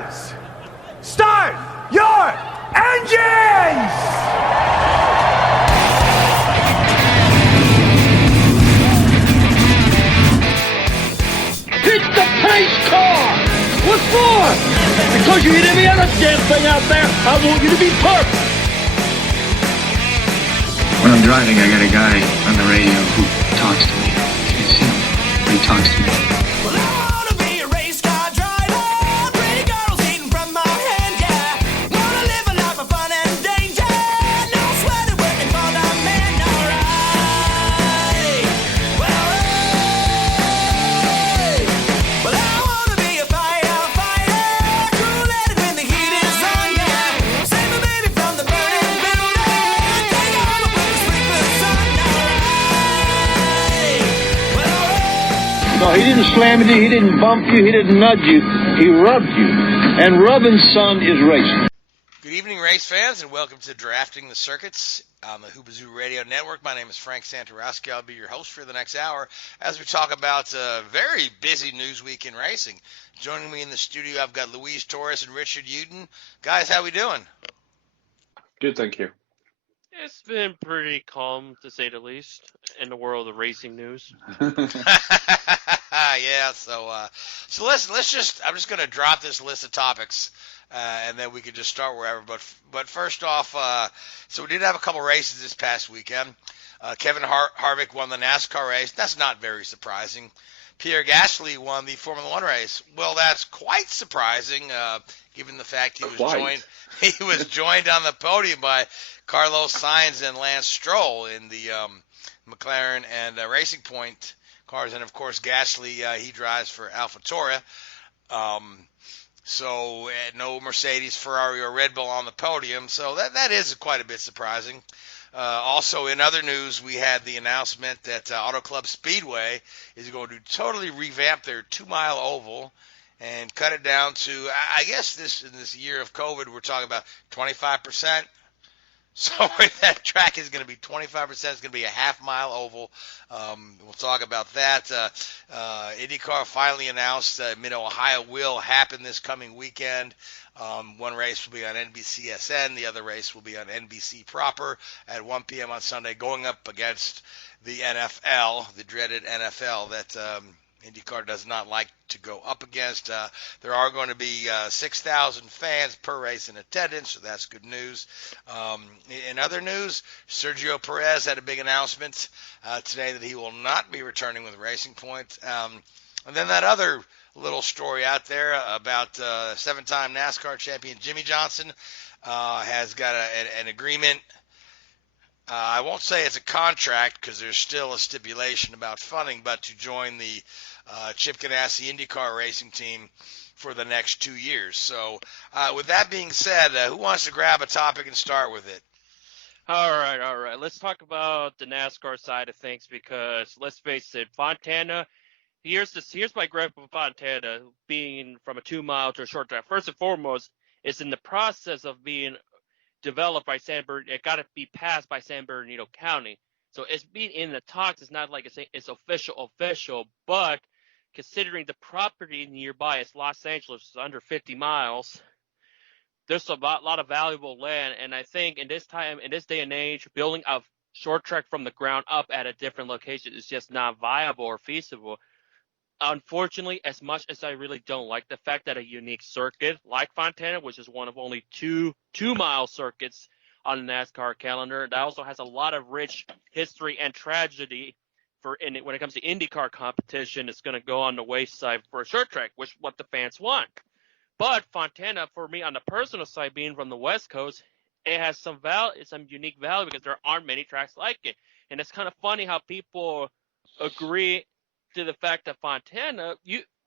Drivers, start your engines! Hit the pace car! What for? Because you hit every other damn thing out there, I want you to be perfect! When I'm driving, I got a guy on the radio who talks to me. You see him, but he talks to me. Well, I wanna be a race car driver. Pretty girls eating from my hand, yeah. Wanna live a life of fun and danger. No sweating working for the man, alright. Well, I wanna be a firefighter. Cool-headed when the heat is on, yeah. Save me, baby, from the burning building. Take all the blue sleepless sun, alright. No, he didn't slam you, he didn't bump you, he didn't nudge you, he rubbed you. And rubbing, son, is racing. Good evening, race fans, and welcome to Drafting the Circuits on the Hoobazoo Radio Network. My name is Frank Santoroski. I'll be your host for the next hour as we talk about a very busy news week in racing. Joining me in the studio, I've got Luis Torres and Richard Youden. Guys, how we doing? Good, thank you. It's been pretty calm, to say the least, in the world of racing news. Yeah, so let's just, I'm just going to drop this list of topics, and then we can just start wherever. But first off, so we did have a couple races this past weekend. Kevin Harvick won the NASCAR race. That's not very surprising. Pierre Gasly won the Formula One race. Well, that's quite surprising, given the fact he was joined on the podium by Carlos Sainz and Lance Stroll in the McLaren and Racing Point cars, and of course Gasly, he drives for AlphaTauri. So no Mercedes, Ferrari, or Red Bull on the podium. So that is quite a bit surprising. Also, in other news, we had the announcement that Auto Club Speedway is going to totally revamp their 2-mile oval and cut it down to, I guess in this year of COVID, we're talking about 25%. So that track is going to be 25%. It's going to be a half-mile oval. We'll talk about that. Indycar finally announced Mid-Ohio will happen this coming weekend. One race will be on NBCSN. The other race will be on NBC proper at 1 p.m. on Sunday, going up against the NFL, the dreaded NFL that IndyCar does not like to go up against. There are going to be 6,000 fans per race in attendance, so that's good news. In other news, Sergio Perez had a big announcement today that he will not be returning with Racing Point. And then that other little story out there about 7-time NASCAR champion Jimmie Johnson has got an agreement. I won't say it's a contract because there's still a stipulation about funding, but to join the Chip Ganassi IndyCar racing team for the next 2 years. So with that being said, who wants to grab a topic and start with it? All right. Let's talk about the NASCAR side of things because, let's face it, Fontana, here's my gripe with Fontana being from a 2-mile to a short track. First and foremost, it's in the process of being developed by San Bernardino. It got to be passed by San Bernardino County. So it's being in the talks. It's not like it's official, but considering the property nearby, it's Los Angeles, it's under 50 miles. There's a lot of valuable land, and I think in this day and age, building a short track from the ground up at a different location is just not viable or feasible. Unfortunately, as much as I really don't like the fact that a unique circuit like Fontana, which is one of only two-mile circuits on the NASCAR calendar, that also has a lot of rich history and tragedy when it comes to IndyCar competition, it's going to go on the wayside for a short track, which is what the fans want. But Fontana, for me, on the personal side, being from the West Coast, it has some unique value because there aren't many tracks like it. And it's kind of funny how people agree to the fact that Fontana,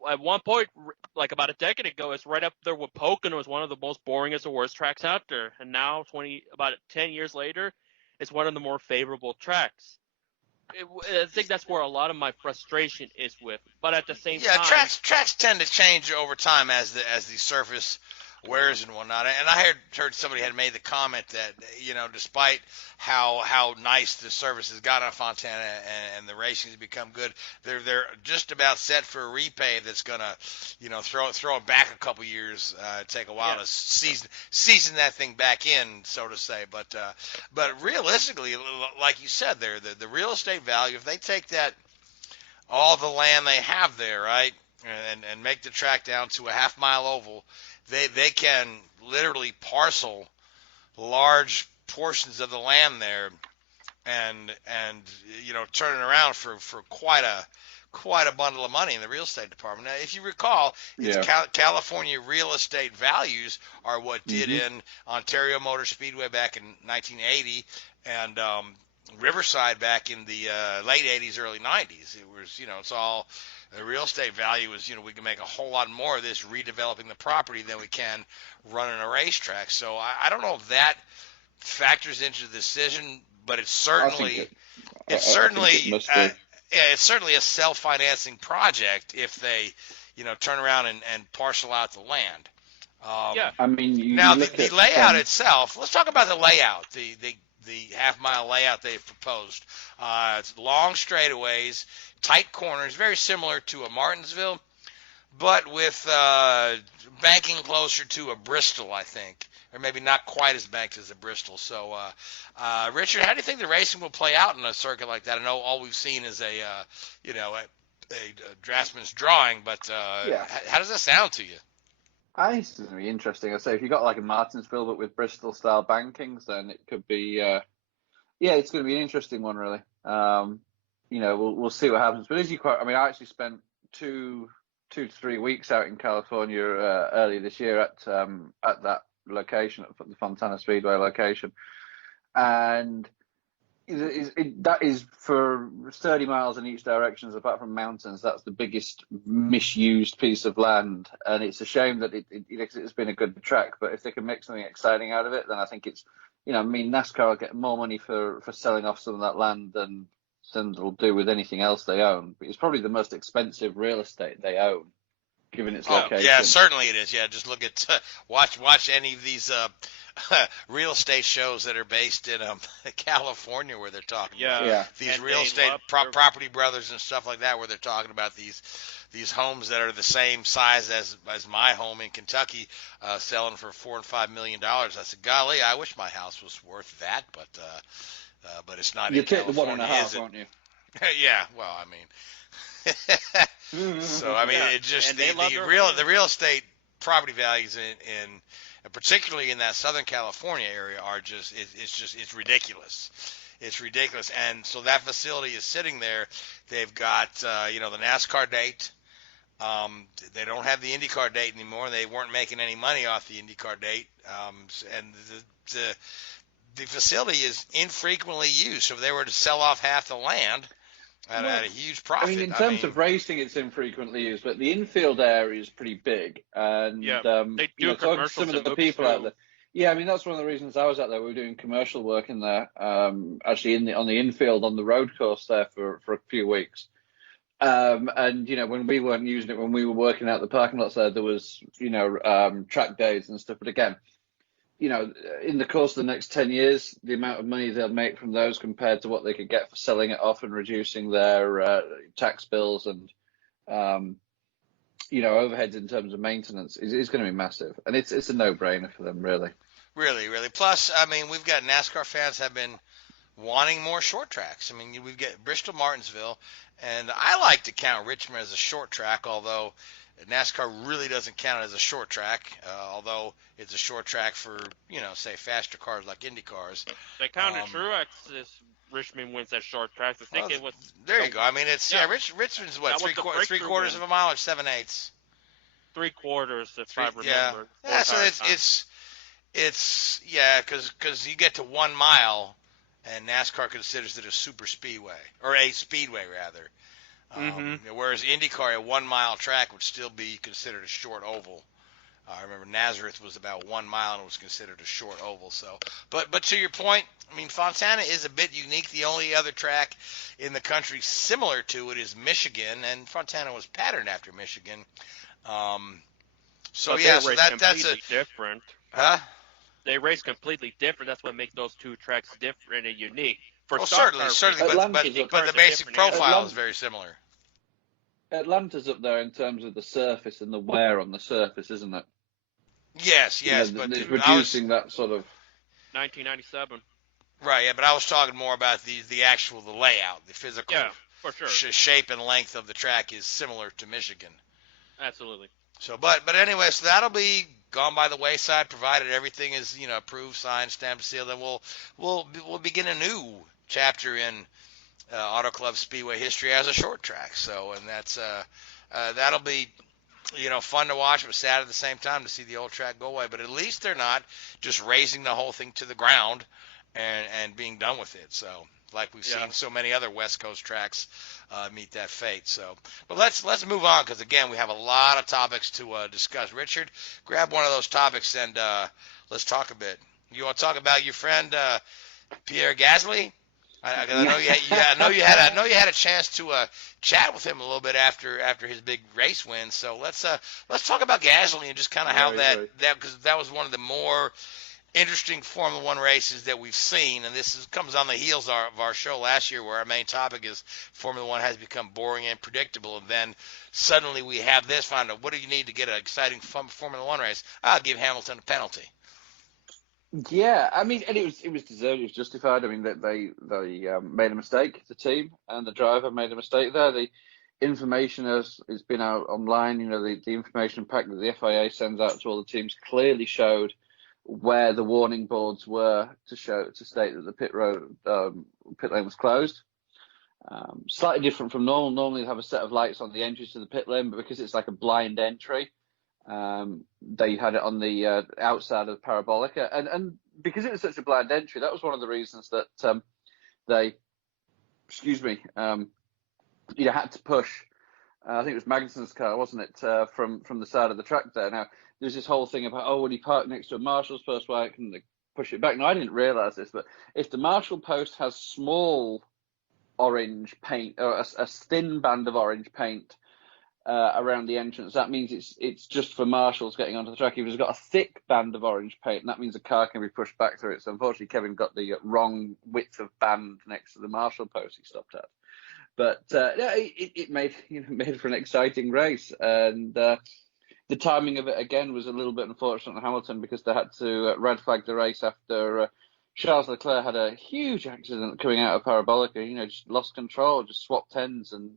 at one point, like about a decade ago, it's right up there with Pocono as one of the most boringest or worst tracks out there. And now, about 10 years later, it's one of the more favorable tracks. I think that's where a lot of my frustration is with. But at the same time, tracks tend to change over time as the surface wears and whatnot. And I heard somebody had made the comment that, despite how nice the service has gotten on Fontana and the racing has become good, they're just about set for a repave that's gonna, throw it back a couple years, take a while to season that thing back in, so to say. But realistically, like you said there, the real estate value, if they take all the land they have there, right, and make the track down to a half-mile oval, they can literally parcel large portions of the land there and turn it around for quite a bundle of money in the real estate department. Now, if you recall, California real estate values are what did in Ontario Motor Speedway back in 1980 and Riverside back in the late 80s, early 90s. It was, it's all the real estate value is, we can make a whole lot more of this redeveloping the property than we can running a racetrack. So I don't know if that factors into the decision, but it's certainly it's certainly a self-financing project if they, turn around and parcel out the land. I mean, the layout itself. Let's talk about the layout. The half-mile layout they've proposed. It's long straightaways, tight corners, very similar to a Martinsville, but with banking closer to a Bristol, I think, or maybe not quite as banked as a Bristol. So, Richard, how do you think the racing will play out in a circuit like that? I know all we've seen is a draftsman's drawing, but how does that sound to you? I think it's going to be interesting. I say if you got like a Martinsville but with Bristol style bankings, then it could be, it's going to be an interesting one, really. We'll see what happens. But as you quote, I mean, I actually spent 2 to 3 weeks out in California earlier this year at that location, at the Fontana Speedway location, and that is for 30 miles in each direction, apart from mountains. That's the biggest misused piece of land, and it's a shame that it's been a good track. But if they can make something exciting out of it, then I think it's, NASCAR will get more money for selling off some of that land than they'll do with anything else they own. But it's probably the most expensive real estate they own, given its location. Yeah, certainly it is. Yeah, just look at watch any of these real estate shows that are based in California, where they're talking about these real estate property brothers and stuff like that, where they're talking about these homes that are the same size as my home in Kentucky, selling for $4 and $5 million. I said, golly, I wish my house was worth that, but it's not. You take the 1.5, won't you? Yeah, well, I mean, so I mean, it just the real estate property values in particularly in that Southern California area are just it's ridiculous. It's ridiculous. And so that facility is sitting there. They've got the NASCAR date. They don't have the Indycar date anymore. They weren't making any money off the Indycar date. And the facility is infrequently used. So if they were to sell off half the land at a huge profit. I mean, in terms of racing, it's infrequently used, but the infield area is pretty big. And they do commercials. Some of the people out there. Yeah, I mean, that's one of the reasons I was out there. We were doing commercial work in there, actually on the infield on the road course there for a few weeks. And when we weren't using it, when we were working out the parking lots there was track days and stuff. But again, in the course of the next 10 years, the amount of money they'll make from those compared to what they could get for selling it off and reducing their tax bills and, overheads in terms of maintenance is going to be massive. And it's a no-brainer for them, really. Really, really. Plus, I mean, we've got NASCAR fans have been wanting more short tracks. I mean, we've got Bristol, Martinsville, and I like to count Richmond as a short track, although NASCAR really doesn't count it as a short track, although it's a short track for, say, faster cars like Indycars. They counted Truex if Richmond wins that short track. I think it was. There you go. I mean, it's Richmond's what, three quarters of a mile or 7/8. 3/4, if I remember. Yeah. So it's because you get to 1 mile, and NASCAR considers it a super speedway, or a speedway rather. Whereas IndyCar, a 1 mile track, would still be considered a short oval. I remember Nazareth was about 1 mile and was considered a short oval. So, but to your point, I mean, Fontana is a bit unique. The only other track in the country similar to it is Michigan, and Fontana was patterned after Michigan. So But yeah, they so race that's a completely different. huh? They race completely different. That's what makes those two tracks different and unique. For Well, stock certainly, car certainly, racing, Atlanta's but up- but the IndyCars are basic different profile animals. is very similar. Atlanta's up there in terms of the surface and the wear on the surface, isn't it? Yes, yes, You know, but it's I was reducing that sort of. 1997. right. Yeah, but I was talking more about the actual the layout, the physical Yeah, for sure. shape and length of the track is similar to Michigan. Absolutely. So, but anyway, so that'll be gone by the wayside, provided everything is approved, signed, stamped, sealed. Then we'll begin a new chapter in Auto Club Speedway history as a short track. So, and that'll be fun to watch, but sad at the same time to see the old track go away. But at least they're not just razing the whole thing to the ground and being done with it. So, like we've seen so many other West Coast tracks meet that fate. So, but let's move on, because again we have a lot of topics to discuss. Richard, grab one of those topics and let's talk a bit. You want to talk about your friend Pierre Gasly? I know you had a chance to chat with him a little bit after his big race win. So let's talk about Gasly and just kind of how that because that was one of the more interesting Formula One races that we've seen, and comes on the heels of our show last year, where our main topic is Formula One has become boring and predictable, and then suddenly we have this. Find out what do you need to get an exciting Formula One race? I'll give Hamilton a penalty. Yeah, I mean, and it was deserved. It was justified. I mean, they made a mistake, the team and the driver made a mistake there. The information has been out online. The information pack that the FIA sends out to all the teams clearly showed where the warning boards were to state that the pit lane was closed. Slightly different from normal. Normally they have a set of lights on the entries to the pit lane, but because it's like a blind entry, they had it on the outside of the parabolica, and because it was such a blind entry, that was one of the reasons that they, had to push. I think it was Magnussen's car, wasn't it, from the side of the track there. Now, there's this whole thing about, when he parked next to a marshal's post, why can they push it back? Now, I didn't realise this, but if the marshal post has small orange paint, or a thin band of orange paint around the entrance, that means it's just for marshals getting onto the track. If it's got a thick band of orange paint, that means a car can be pushed back through it. So unfortunately, Kevin got the wrong width of band next to the marshal post he stopped at. But it made for an exciting race, and the timing of it again was a little bit unfortunate on Hamilton, because they had to red flag the race after Charles Leclerc had a huge accident coming out of Parabolica. Just lost control, just swapped ends, and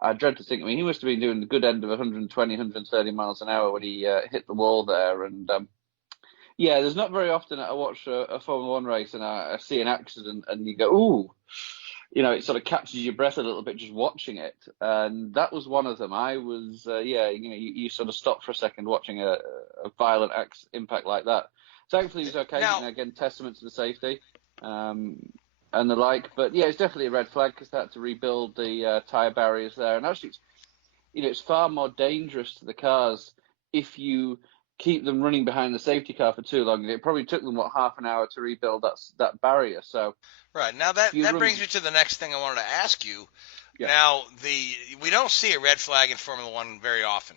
I dread to think. I mean, he must have been doing the good end of 120, 130 miles an hour when he hit the wall there. And there's not very often I watch a Formula One race and I see an accident and you go, ooh. It sort of catches your breath a little bit just watching it, and that was one of them. I was, you sort of stop for a second watching a violent impact like that. Thankfully, he was okay. Now, Again, testament to the safety and the like. But yeah, it's definitely a red flag, because they had to rebuild the tyre barriers there, and actually, it's far more dangerous to the cars if you keep them running behind the safety car for too long. It probably took them half an hour to rebuild that barrier. So right now that brings me to the next thing I wanted to ask you. Yeah. Now we don't see a red flag in Formula One very often.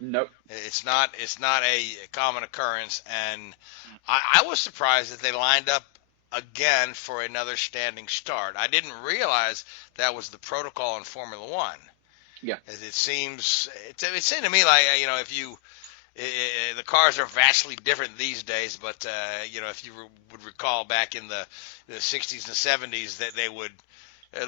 Nope. It's not a common occurrence, and I was surprised that they lined up again for another standing start. I didn't realize that was the protocol in Formula One. Yeah. As it seemed to me like if you. The cars are vastly different these days, but if you would recall back in the 60s and 70s, that they would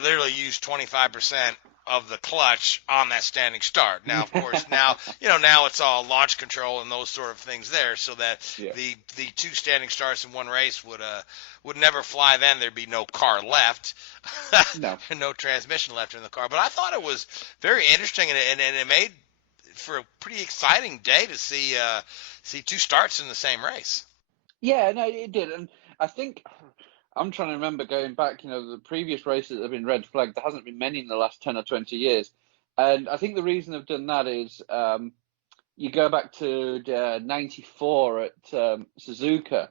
literally use 25% of the clutch on that standing start. Now, of course, now it's all launch control and those sort of things there, so that the two standing starts in one race would never fly. Then there'd be no car left, no transmission left in the car. But I thought it was very interesting, and it made for a pretty exciting day to see two starts in the same race. Yeah, no, it did, and I think I'm trying to remember going back. The previous races that have been red flagged, there hasn't been many in the last 10 or 20 years, and I think the reason they've done that is you go back to '94 at Suzuka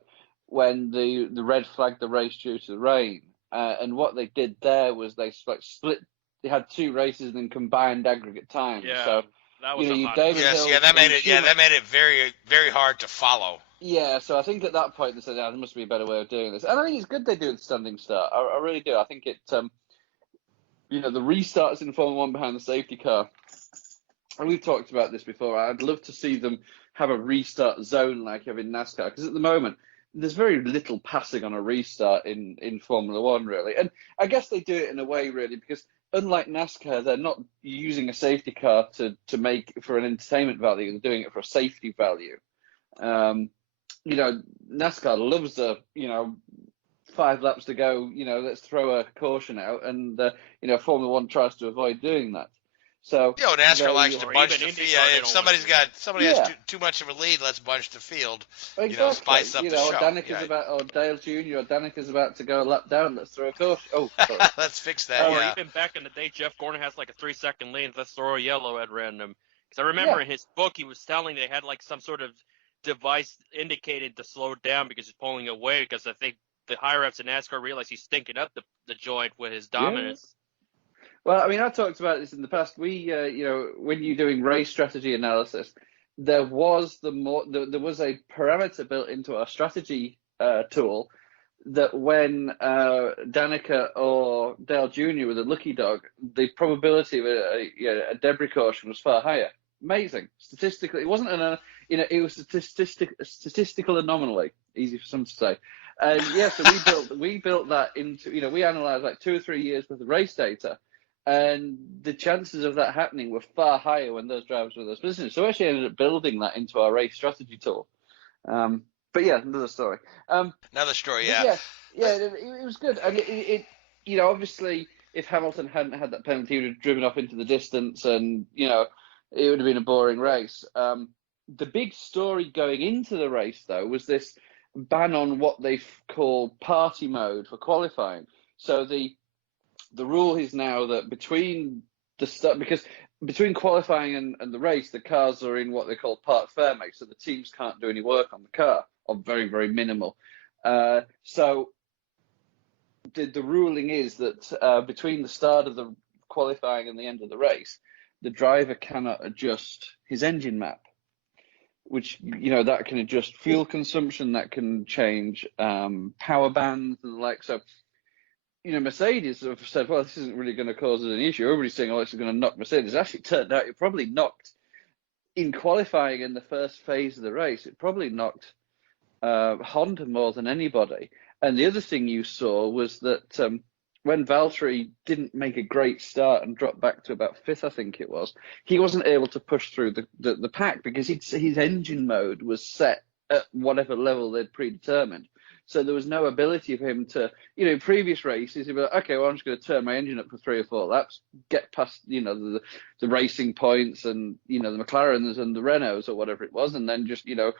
when the red flagged the race due to the rain, and what they did there was they split. They had two races and then combined aggregate time. Yeah. So That was you a know, hot David Yes, Hill yeah, that made and it. Yeah, that made it very, very hard to follow. Yeah, so I think at that point they said, there must be a better way of doing this. And I think it's good they do the standing start. I really do. I think it, you know, the restarts in Formula One behind the safety car, and we've talked about this before. I'd love to see them have a restart zone like you have in NASCAR, because at the moment there's very little passing on a restart in Formula One, really. And I guess they do it in a way, really, because unlike NASCAR, they're not using a safety car to make for an entertainment value. They're doing it for a safety value. You know, NASCAR loves you know, 5 laps to go, you know, let's throw a caution out, and you know, Formula One tries to avoid doing that. So You know, NASCAR likes to or bunch even the field. IndyCar, they If don't somebody wanna do has too much of a lead, let's bunch the field. exactly, You know, spice up you the know, show. Danica's about, or Dale Jr. or Danica's about to go a lap down, let's throw a caution. Oh, sorry. Let's fix that. Or Yeah. even back in the day, Jeff Gordon has like a 3-second lead. Let's throw a yellow at random. Because I remember in his book, he was telling they had like some sort of device indicated to slow down because he's pulling away. Because I think the higher ups in NASCAR realize he's stinking up the joint with his dominance. Well, I mean, I talked about this in the past. We, you know, when you're doing race strategy analysis, there was there was a parameter built into our strategy tool that when Danica or Dale Jr. was a lucky dog, the probability of a debris caution was far higher. Amazing. Statistically, it wasn't you know, it was a statistical anomaly. Easy for some to say. And yeah, so we built that into, you know, we analysed like 2 or 3 years worth of race data, and the chances of that happening were far higher when those drivers were in those positions. So we actually ended up building that into our race strategy tool. But yeah, another story. Another story. Yeah. It was good, and it you know, obviously if Hamilton hadn't had that penalty, he would have driven off into the distance, and you know, it would have been a boring race. The big story going into the race, though, was this ban on what they call party mode for qualifying. So the rule is now that between qualifying and the race, the cars are in what they call part ferme, so the teams can't do any work on the car, or very, very minimal. So the ruling is that between the start of the qualifying and the end of the race, the driver cannot adjust his engine map, which, you know, that can adjust fuel consumption, that can change power bands and the like. So, you know, Mercedes have said, well, this isn't really going to cause us an issue. Everybody's saying, oh, this is going to knock Mercedes. Actually, it turned out it probably knocked, in qualifying in the first phase of the race, it probably knocked Honda more than anybody. And the other thing you saw was that when Valtteri didn't make a great start and dropped back to about 5th, I think it was, he wasn't able to push through the pack because his engine mode was set at whatever level they'd predetermined. So there was no ability for him to, you know, in previous races, he'd be like, okay, well, I'm just going to turn my engine up for 3 or 4 laps, get past, you know, the racing points and, you know, the McLarens and the Renaults or whatever it was, and then just, you know,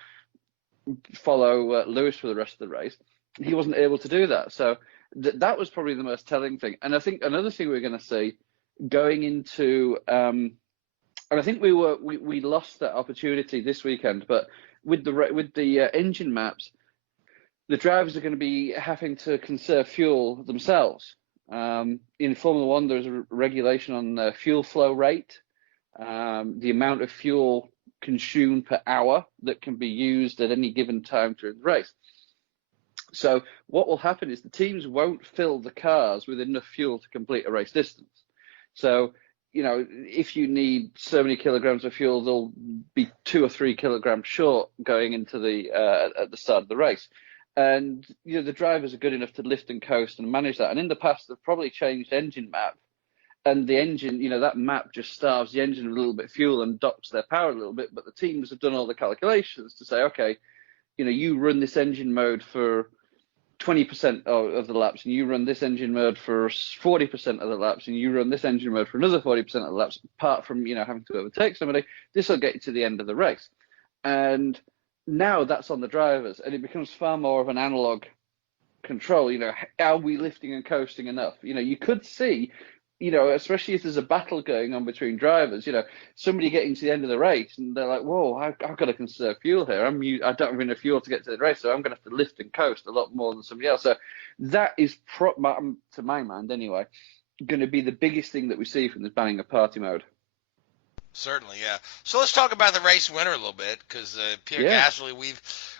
follow Lewis for the rest of the race. He wasn't able to do that. So that was probably the most telling thing. And I think another thing we're going to see going into, and I think we lost that opportunity this weekend, but with the engine maps, the drivers are going to be having to conserve fuel themselves. In Formula One, there's a regulation on fuel flow rate, the amount of fuel consumed per hour that can be used at any given time during the race. So what will happen is the teams won't fill the cars with enough fuel to complete a race distance. So, you know, if you need so many kilograms of fuel, they'll be 2 or 3 kilograms short going into at the start of the race. And, you know, the drivers are good enough to lift and coast and manage that. And in the past, they've probably changed engine map. And the engine, you know, that map just starves the engine with a little bit of fuel and docks their power a little bit. But the teams have done all the calculations to say, okay, you know, you run this engine mode for 20% of the laps, and you run this engine mode for 40% of the laps, and you run this engine mode for another 40% of the laps, apart from, you know, having to overtake somebody. This will get you to the end of the race. And now that's on the drivers, and it becomes far more of an analog control. You know, are we lifting and coasting enough? You know, you could see, you know, especially if there's a battle going on between drivers, you know, somebody getting to the end of the race and they're like, whoa, I've got to conserve fuel here. I don't have enough fuel to get to the race, so I'm going to have to lift and coast a lot more than somebody else. So that is, to my mind anyway, going to be the biggest thing that we see from this banning of party mode. Certainly, yeah. So let's talk about the race winner a little bit, because Pierre Gasly,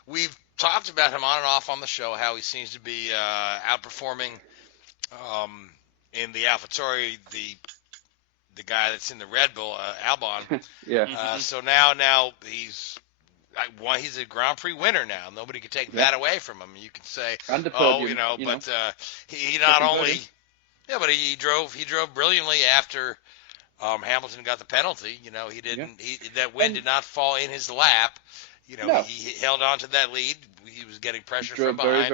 we've talked about him on and off on the show, how he seems to be outperforming in the AlphaTauri the guy that's in the Red Bull, Albon. So now he's a Grand Prix winner now. Nobody can take that away from him. You can say, he not only, but he drove brilliantly after Hamilton got the penalty. He didn't. That win did not fall in his lap. He held on to that lead. He was getting pressure from behind.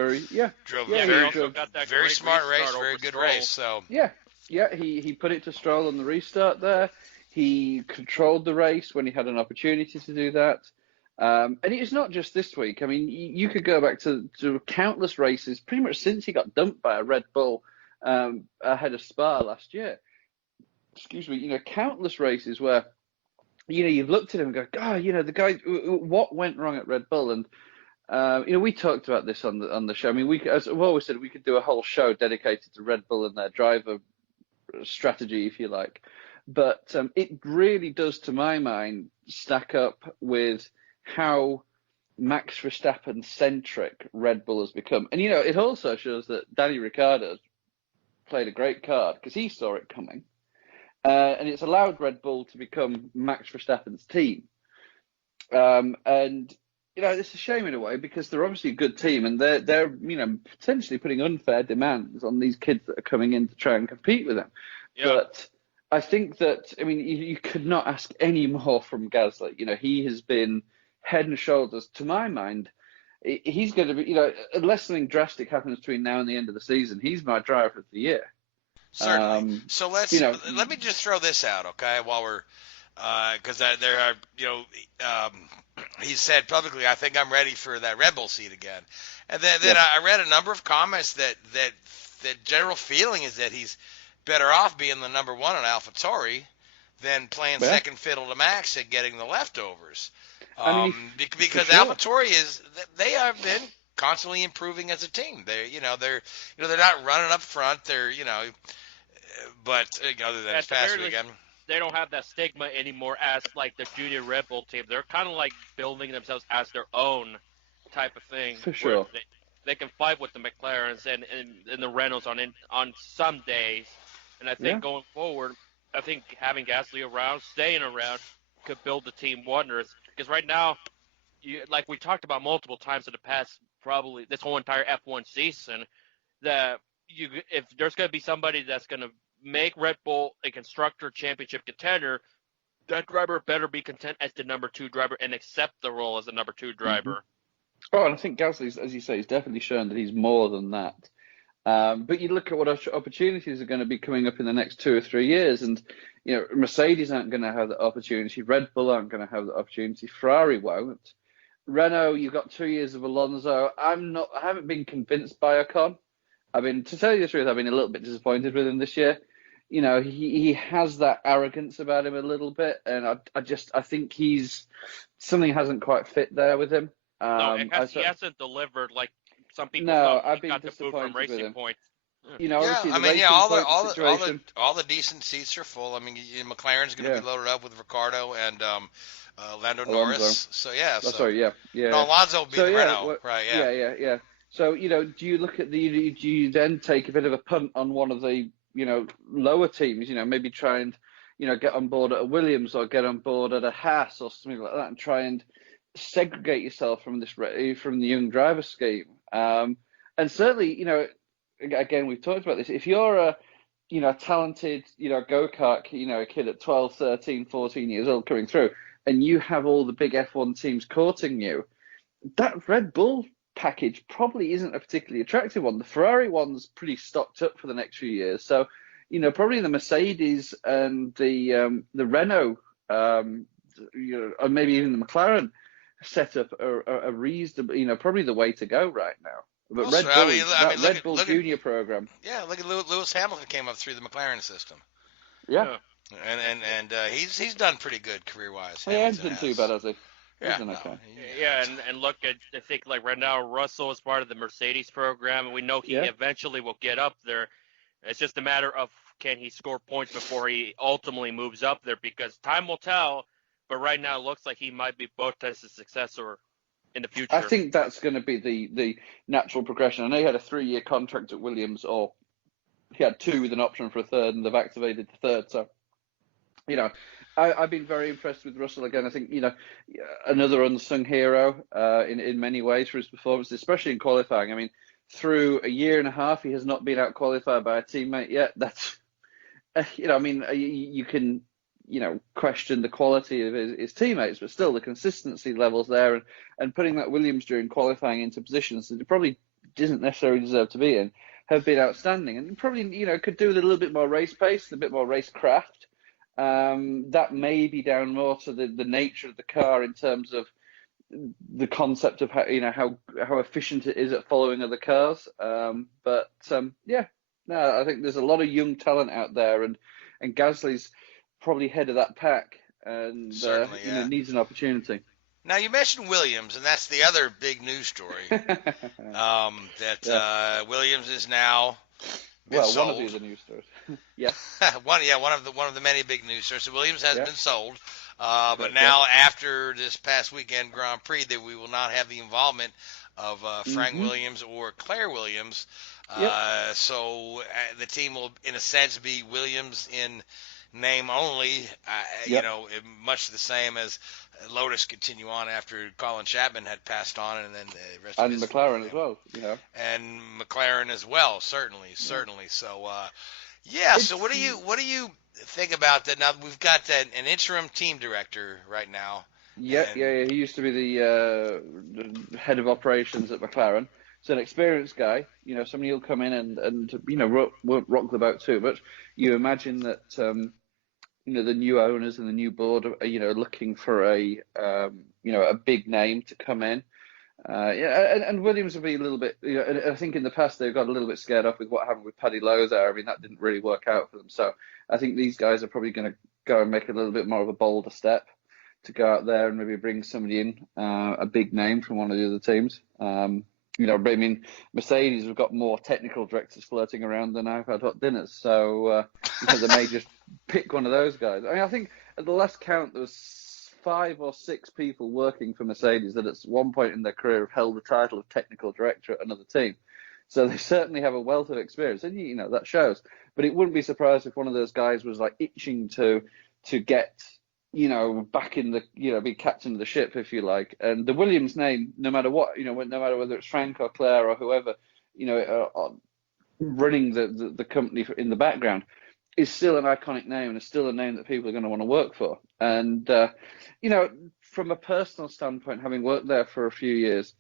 Drove a very smart race, very good race. So he put it to Stroll on the restart there. He controlled the race when he had an opportunity to do that. And it's not just this week. I mean, you could go back to countless races pretty much since he got dumped by a Red Bull ahead of Spa last year. Excuse me, countless races where, you've looked at him and go, God, the guy, what went wrong at Red Bull? And, we talked about this on the show. I mean, as I've always said, we could do a whole show dedicated to Red Bull and their driver strategy, if you like. But it really does, to my mind, stack up with how Max Verstappen-centric Red Bull has become. And, it also shows that Danny Ricciardo played a great card because he saw it coming. And it's allowed Red Bull to become Max Verstappen's team. And, it's a shame in a way because they're obviously a good team and they're potentially putting unfair demands on these kids that are coming in to try and compete with them. Yeah. But I think that, you could not ask any more from Gasly. He has been head and shoulders, to my mind, he's going to be, unless something drastic happens between now and the end of the season, he's my driver of the year. Certainly. So let me just throw this out, okay? While we're, because there are, he said publicly, I think I'm ready for that Red Bull seat again. And then I read a number of comments that general feeling is that he's better off being the number one on AlphaTauri than playing second fiddle to Max and getting the leftovers. Because AlphaTauri they have been constantly improving as a team. They're not running up front. They're but other than this past weekend, they don't have that stigma anymore as like the junior Red Bull team. They're kind of like building themselves as their own type of thing. For sure, they can fight with the McLarens and the Renaults on some days. And I think going forward, I think having Gasly around, staying around, could build the team wonders. Because right now, like we talked about multiple times in the past, probably this whole entire F1 season, that if there's going to be somebody that's going to make Red Bull a constructor championship contender, that driver better be content as the number 2 driver and accept the role as the number 2 driver. Mm-hmm. Oh, and I think Gasly's, as you say, he's definitely shown that he's more than that. But you look at what opportunities are going to be coming up in the next 2 or 3 years, and Mercedes aren't going to have the opportunity. Red Bull aren't going to have the opportunity. Ferrari won't. Renault, you've got 2 years of Alonso. I haven't been convinced by Ocon. To tell you the truth, I've been a little bit disappointed with him this year. He has that arrogance about him a little bit, and I think something hasn't quite fit there with him. He hasn't delivered like some people. I've been disappointed from Racing with him. Point. All the decent seats are full. McLaren's going to be loaded up with Ricciardo and Lando Norris. So Alonso beat Renault, right? Yeah. So do you look at do you then take a bit of a punt on one of the lower teams? Maybe try and get on board at a Williams or get on board at a Haas or something like that, and try and segregate yourself from the young driver scheme. And certainly, again, we've talked about this. If you're a talented, go-kart, a kid at 12, 13, 14 years old coming through, and you have all the big F1 teams courting you, that Red Bull package probably isn't a particularly attractive one. The Ferrari one's pretty stocked up for the next few years. So, probably the Mercedes and the Renault, or maybe even the McLaren setup are reasonable, probably the way to go right now. But Red Bull Junior program. Yeah, look at Lewis Hamilton came up through the McLaren system. Yeah. And he's done pretty good career-wise. He hasn't been too bad, has he? And look at, I think like right now Russell is part of the Mercedes program, and we know he eventually will get up there. It's just a matter of can he score points before he ultimately moves up there? Because time will tell, but right now it looks like he might be Bottas' successor in the future. I think that's going to be the natural progression. I know he had a 3-year contract at Williams, or he had 2 with an option for a third, and they've activated the third. So, I've been very impressed with Russell again. I think, another unsung hero in many ways for his performance, especially in qualifying. I mean, through a year and a half, he has not been out qualified by a teammate yet. That's, you can, question the quality of his teammates, but still the consistency levels there, and putting that Williams during qualifying into positions that he probably didn't necessarily deserve to be in have been outstanding, and probably, could do with a little bit more race pace, a bit more race craft. That may be down more to the nature of the car in terms of the concept of how efficient it is at following other cars. I think there's a lot of young talent out there, and Gasly's probably head of that pack, and Certainly, needs an opportunity. Now, you mentioned Williams, and that's the other big news story. Williams is now sold. One of the news stories. Yeah. one of the many big news stories. So Williams has been sold, but Right, now after this past weekend Grand Prix, that we will not have the involvement of Frank Williams or Claire Williams. So the team will, in a sense, be Williams in name only. Much the same as Lotus continue on after Colin Chapman had passed on, and then the rest of his McLaren as well. And McLaren as well, certainly. So, so what do you think about that? Now we've got an interim team director right now. Yeah. He used to be the head of operations at McLaren. He's an experienced guy. Somebody who'll come in and won't rock the boat too much. You imagine that the new owners and the new board are looking for a big name to come in. And Williams will be a little bit. I think in the past they've got a little bit scared off with what happened with Paddy Lowe there. I mean, that didn't really work out for them. So I think these guys are probably going to go and make a little bit more of a bolder step to go out there and maybe bring somebody in, a big name from one of the other teams. Mercedes have got more technical directors floating around than I've had hot dinners. So they may just pick one of those guys. I mean, I think at the last count there was 5 or 6 people working for Mercedes that at one point in their career have held the title of technical director at another team. So they certainly have a wealth of experience, and that shows. But it wouldn't be surprised if one of those guys was like itching to get back in the, be captain of the ship, if you like. And the Williams name, no matter what, no matter whether it's Frank or Claire or whoever, running the company in the background, is still an iconic name, and is still a name that people are going to want to work for. And, from a personal standpoint, having worked there for a few years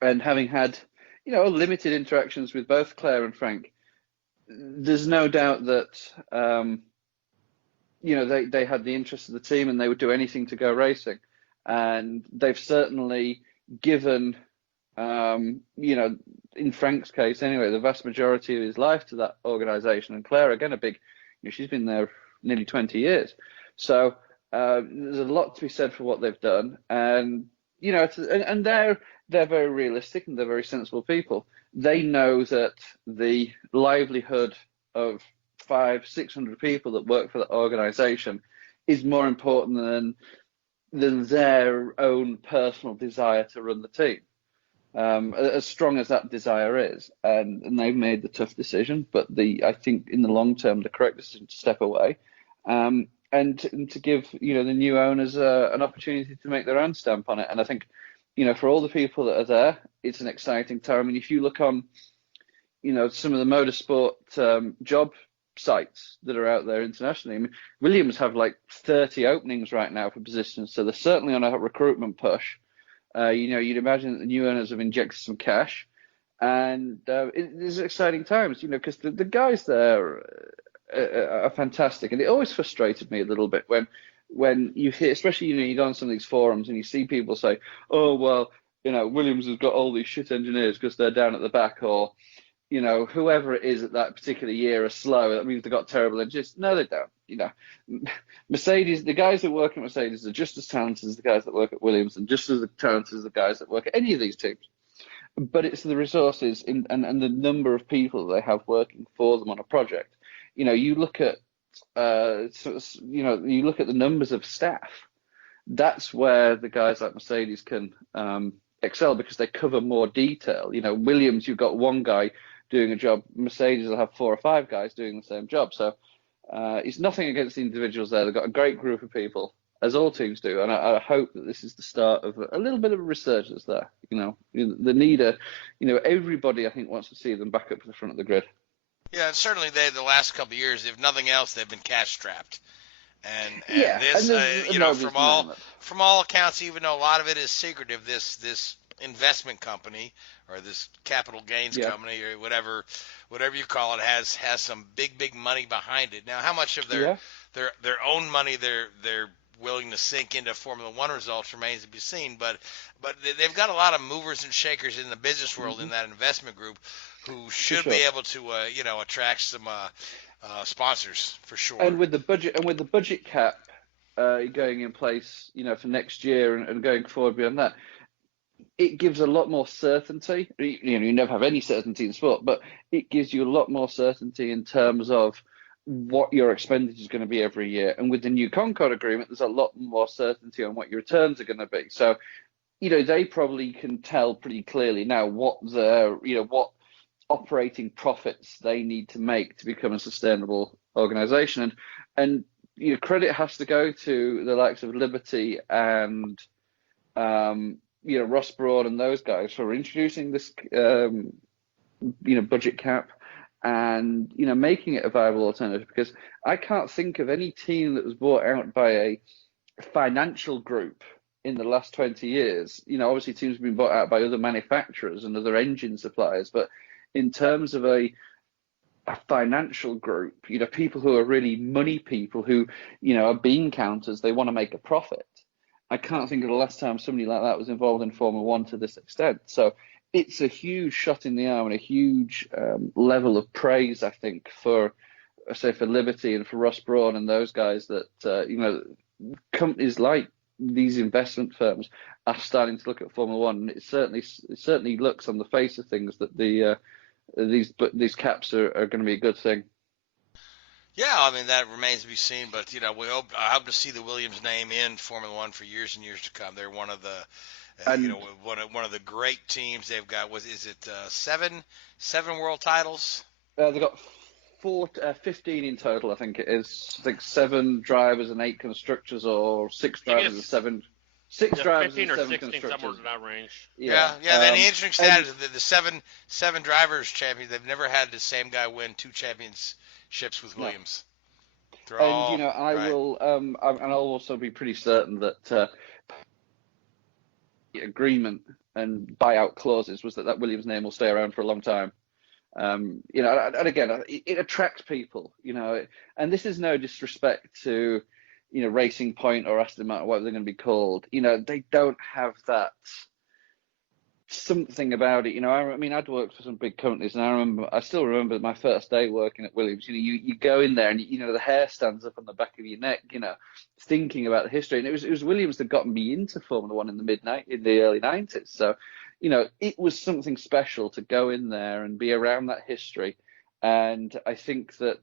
and having had, limited interactions with both Claire and Frank, there's no doubt that, they had the interest of the team and they would do anything to go racing. And they've certainly given, in Frank's case anyway, the vast majority of his life to that organisation. And Claire, again, she's been there nearly 20 years. So there's a lot to be said for what they've done. And, and they're very realistic and they're very sensible people. They know that the livelihood of 500-600 people that work for the organisation is more important than their own personal desire to run the team. As strong as that desire is, and they've made the tough decision, but I think in the long term the correct decision to step away, and to give the new owners an opportunity to make their own stamp on it. And I think for all the people that are there, it's an exciting time. I mean, if you look on some of the motorsport job sites that are out there internationally, I mean, Williams have like 30 openings right now for positions, so they're certainly on a recruitment push. You'd imagine that the new owners have injected some cash, and it's exciting times, because the guys there are fantastic. And it always frustrated me a little bit when you hear, especially, you go on some of these forums and you see people say, oh, well, Williams has got all these shit engineers because they're down at the back, or, whoever it is at that particular year are slow. That means they've got terrible engineers. No, they don't. Mercedes, the guys that work at Mercedes are just as talented as the guys that work at Williams, and just as talented as the guys that work at any of these teams. But it's the resources and the number of people they have working for them on a project. you look at you look at the numbers of staff. That's where the guys like Mercedes can excel because they cover more detail. Williams, you've got one guy doing a job. Mercedes will have 4 or 5 guys doing the same job. So it's nothing against the individuals there. They've got a great group of people, as all teams do, and I hope that this is the start of a little bit of a resurgence there. The need everybody I think wants to see them back up to the front of the grid. Yeah, and certainly the last couple of years, if nothing else, they've been cash strapped. And this, from all accounts, even though a lot of it is secretive, this investment company or this capital gains company or whatever you call it has some big money behind it. Now, how much of their own money they're willing to sink into Formula One results remains to be seen. But they've got a lot of movers and shakers in the business world in that investment group who should be able to attract some sponsors for sure. And with the budget cap going in place, for next year and going forward beyond that, it gives a lot more certainty. You never have any certainty in sport, but it gives you a lot more certainty in terms of what your expenditure is going to be every year. And with the new Concord agreement, there's a lot more certainty on what your returns are going to be. So, they probably can tell pretty clearly now what what operating profits they need to make to become a sustainable organization. And credit has to go to the likes of Liberty and Ross Brawn and those guys for introducing this budget cap and making it a viable alternative, because I can't think of any team that was bought out by a financial group in the last 20 years. Obviously teams have been bought out by other manufacturers and other engine suppliers, but in terms of a financial group, people who are really money people who, are bean counters, they want to make a profit. I can't think of the last time somebody like that was involved in Formula One to this extent. So it's a huge shot in the arm and a huge level of praise, I think, for Liberty and for Ross Brawn and those guys that, companies like these investment firms are starting to look at Formula One. And it certainly looks on the face of things that these caps are going to be a good thing. Yeah, I mean, that remains to be seen, but I hope to see the Williams name in Formula One for years and years to come. They're one of the one of the great teams they've got. Is it seven world titles? They've got 15 in total, I think it is. I think 7 drivers and 8 constructors, or 6 drivers and 7. 6 drivers 15 and 7 or 16, constructors. somewhere in that range. Yeah. Then the interesting stat is that the seven drivers champions, they've never had the same guy win 2 championships with Williams. I'll also be pretty certain that the agreement and buyout clauses was that Williams name will stay around for a long time. And again, it attracts people, and this is no disrespect to, Racing Point or Aston Martin, whatever they're going to be called. They don't have that something about it. I'd worked for some big companies, and I still remember my first day working at Williams. You go in there and the hair stands up on the back of your neck, thinking about the history. And it was Williams that got me into Formula One in the early 90s. So, it was something special to go in there and be around that history. And I think that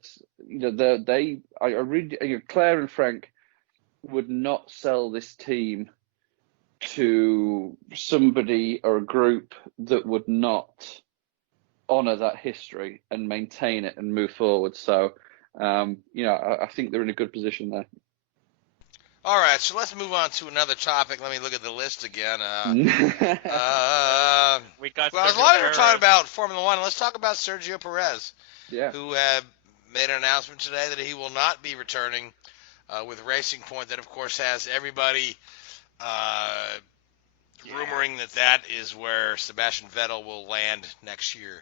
Claire and Frank would not sell this team to somebody or a group that would not honour that history and maintain it and move forward. So, I think they're in a good position there. All right, so let's move on to another topic. Let me look at the list again. As long as we're talking about Formula One, let's talk about Sergio Perez, who made an announcement today that he will not be returning with Racing Point. That, of course, has everybody rumoring that is where Sebastian Vettel will land next year.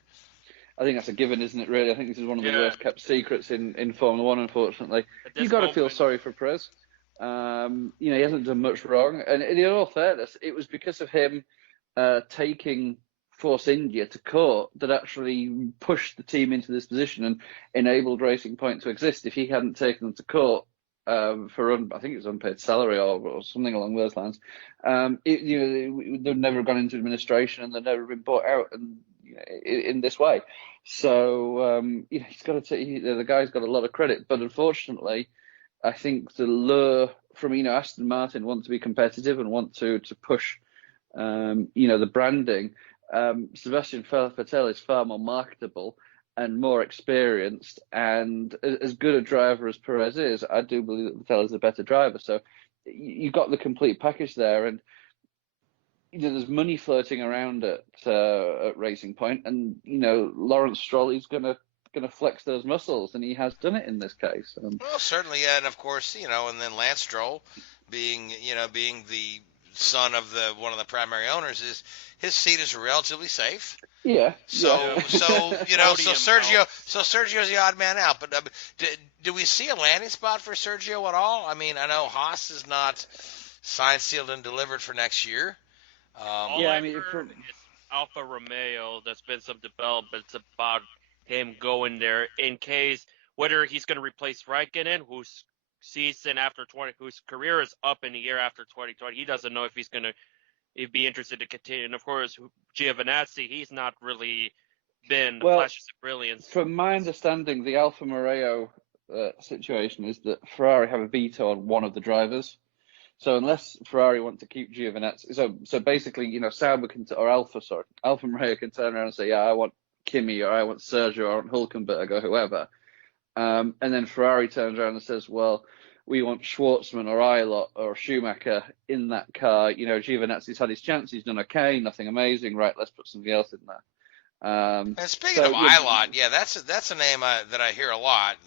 I think that's a given, isn't it, really? I think this is one of the worst kept secrets in Formula One, unfortunately. You've got to feel sorry for Perez. He hasn't done much wrong. And in all fairness, it was because of him taking Force India to court that actually pushed the team into this position and enabled Racing Point to exist. If he hadn't taken them to court for, I think it was unpaid salary or something along those lines, they'd never gone into administration and they'd never been bought out. And in this way. So he's got to. The guy's got a lot of credit, but unfortunately, I think the lure from Aston Martin want to be competitive and want to push the branding. Sebastian Vettel is far more marketable and more experienced, and as good a driver as Perez is, I do believe that Vettel is a better driver. So you got the complete package there, and there's money floating around at Racing Point, and Lawrence Stroll is going to flex those muscles, and he has done it in this case. Well, certainly, yeah, and of course, and then Lance Stroll, being the son of one of the primary owners, his seat is relatively safe. Yeah. So Sergio's the odd man out. But do we see a landing spot for Sergio at all? I mean, I know Haas is not signed, sealed, and delivered for next year. It's Alfa Romeo. There's been some developments about him going there in case whether he's going to replace Raikkonen, whose career is up in the year after 2020. He doesn't know if he'd be interested to continue. And of course, Giovinazzi, he's not really been the flashes of brilliance. From my understanding, the Alfa Romeo situation is that Ferrari have a veto on one of the drivers. So unless Ferrari want to keep Giovinazzi, so basically, Alfa Romeo can turn around and say, yeah, I want Kimi, or I want Sergio, or I want Hülkenberg, or whoever. And then Ferrari turns around and says, well, we want Schwartzman or Eilert or Schumacher in that car. Giovinazzi's had his chance. He's done okay, nothing amazing. Right, let's put somebody else in there. And speaking of Eilert, that's a name that I hear a lot.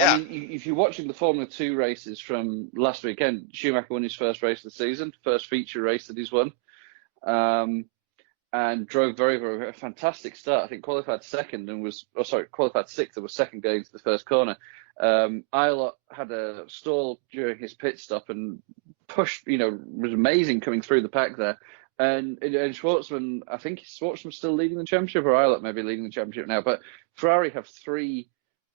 I mean, if you're watching the Formula 2 races from last weekend, Schumacher won his first race of the season, first feature race that he's won. And drove very, very, a fantastic start. I think qualified second and qualified sixth and was second going to the first corner. Eilert had a stall during his pit stop and pushed, was amazing coming through the pack there. And Schwartzman, I think Schwartzman's still leading the championship, or Eilert maybe leading the championship now. But Ferrari have three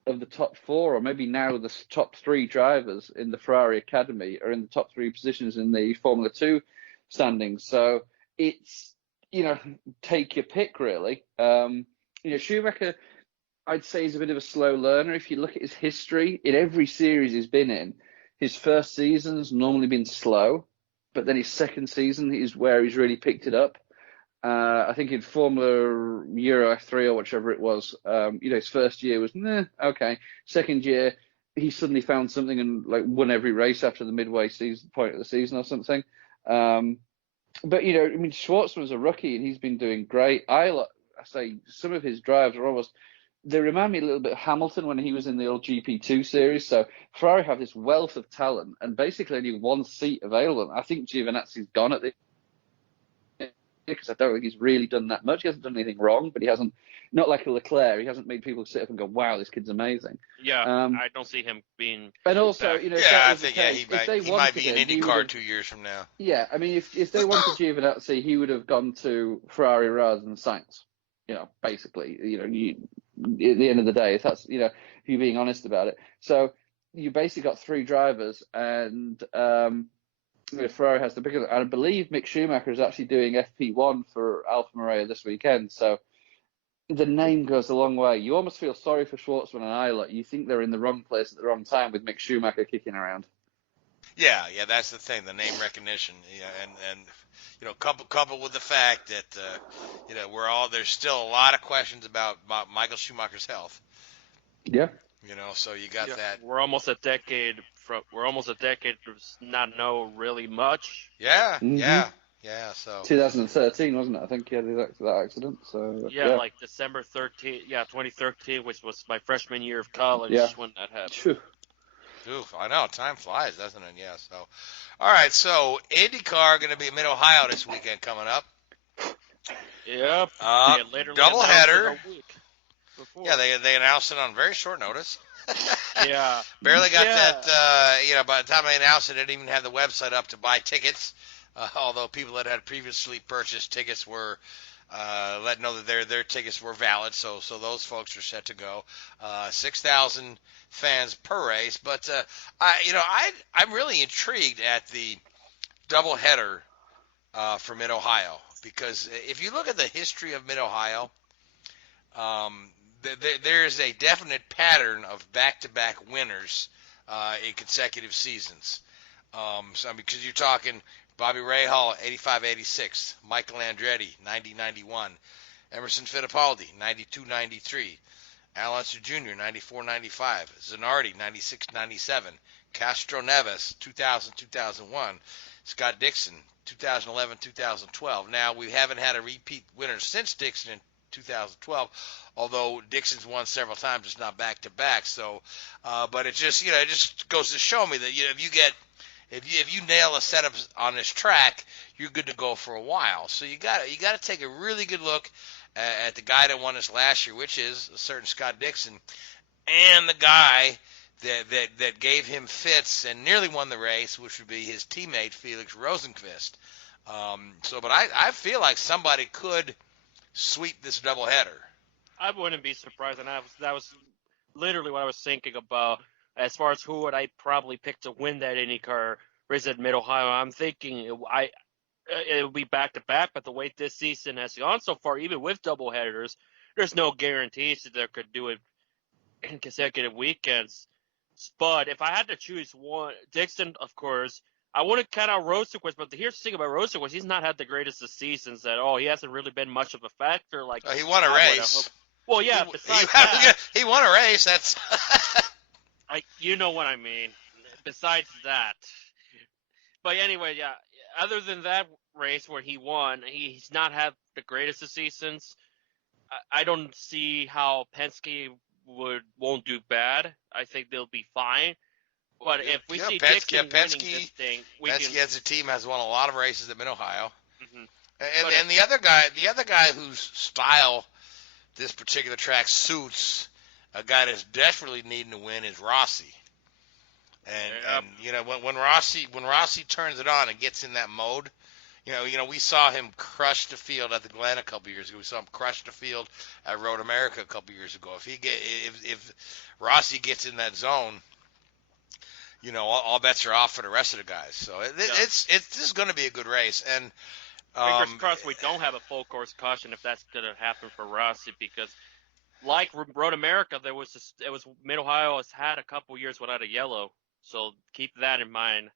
of the top four, or maybe now the top three drivers in the Ferrari Academy are in the top three positions in the Formula 2 standings. So it's, take your pick, really. Schumacher, I'd say, is a bit of a slow learner. If you look at his history, in every series he's been in, his first season's normally been slow, but then his second season is where he's really picked it up. I think in Formula Euro F3 or whichever it was, his first year was, okay. Second year, he suddenly found something and won every race after the midway point of the season or something. But, Schwartzman's a rookie and he's been doing great. I say some of his drives are they remind me a little bit of Hamilton when he was in the old GP2 series. So Ferrari have this wealth of talent and basically only one seat available. I think Giovinazzi's gone at this because I don't think he's really done that much. He hasn't done anything wrong, but he hasn't, not like a Leclerc, he hasn't made people sit up and go, wow, this kid's amazing. Yeah, I don't see him being... And also, he might be in Indycar 2 years from now. Yeah, I mean, if they wanted Giovinazzi, he would have gone to Ferrari rather than Sainz. Basically, at the end of the day, if that's, if you're being honest about it. So you basically got three drivers, and Ferrari has the bigger. I believe Mick Schumacher is actually doing FP1 for Alfa Romeo this weekend. So the name goes a long way. You almost feel sorry for Schwartzman and Eilert. You think they're in the wrong place at the wrong time with Mick Schumacher kicking around. Yeah, that's the thing, the name recognition. Yeah, and coupled with the fact that there's still a lot of questions about Michael Schumacher's health. Yeah. So you got that. We're almost a decade to not know really much. Yeah, mm-hmm. yeah. So 2013, wasn't it? I think he had that accident. So like December 2013, which was my freshman year of college when that happened. Oof, I know, time flies, doesn't it? Yeah. So, all right. So Indycar going to be Mid-Ohio this weekend coming up. Yep. Doubleheader. Yeah, they announced it on very short notice. Yeah. Barely got that, by the time they announced it, they didn't even have the website up to buy tickets, although people that had previously purchased tickets were let know that their tickets were valid, so those folks are set to go. 6,000 fans per race, but I'm really intrigued at the doubleheader for Mid-Ohio. because if you look at the history of Mid-Ohio, there's a definite pattern of back-to-back winners in consecutive seasons. Because you're talking Bobby Rahal, 85-86, Michael Andretti, 90-91, Emerson Fittipaldi, 92-93, Al Unser Jr., 94-95, Zanardi, 96-97, Castro Neves, 2000-2001, Scott Dixon, 2011-2012. Now, we haven't had a repeat winner since Dixon in 2012, although Dixon's won several times, just not back-to-back. So, but it just goes to show me that if you nail a setup on this track, you're good to go for a while. So you got to take a really good look at the guy that won this last year, which is a certain Scott Dixon, and the guy that gave him fits and nearly won the race, which would be his teammate Felix Rosenqvist. But I feel like somebody could sweep this doubleheader. I wouldn't be surprised, and that was literally what I was thinking about as far as who would I probably pick to win that IndyCar race at Mid-Ohio. I'm thinking it would be back-to-back, but the way this season has gone so far, even with doubleheaders, there's no guarantees that they could do it in consecutive weekends. But if I had to choose one, Dixon, of course, I wouldn't count out Rosenqvist, but here's the thing about Rosenqvist, he's not had the greatest of seasons at all. He hasn't really been much of a factor. He won a race. Well, yeah, besides that. He won a race, that's... You know what I mean. Besides that. But anyway, yeah, other than that race where he won, he's not had the greatest of seasons. I don't see how Penske won't do bad. I think they'll be fine. But if we see Dixon winning this thing, Penske as a team has won a lot of races at Mid-Ohio. Mm-hmm. And the other guy whose style this particular track suits, a guy that's desperately needing to win, is Rossi. And when Rossi turns it on and gets in that mode, we saw him crush the field at the Glen a couple years ago. We saw him crush the field at Road America a couple years ago. If Rossi gets in that zone, all bets are off for the rest of the guys. So this is going to be a good race. And fingers crossed we don't have a full course caution if that's going to happen for Rossi, because like Road America, it was Mid-Ohio has had a couple years without a yellow. So keep that in mind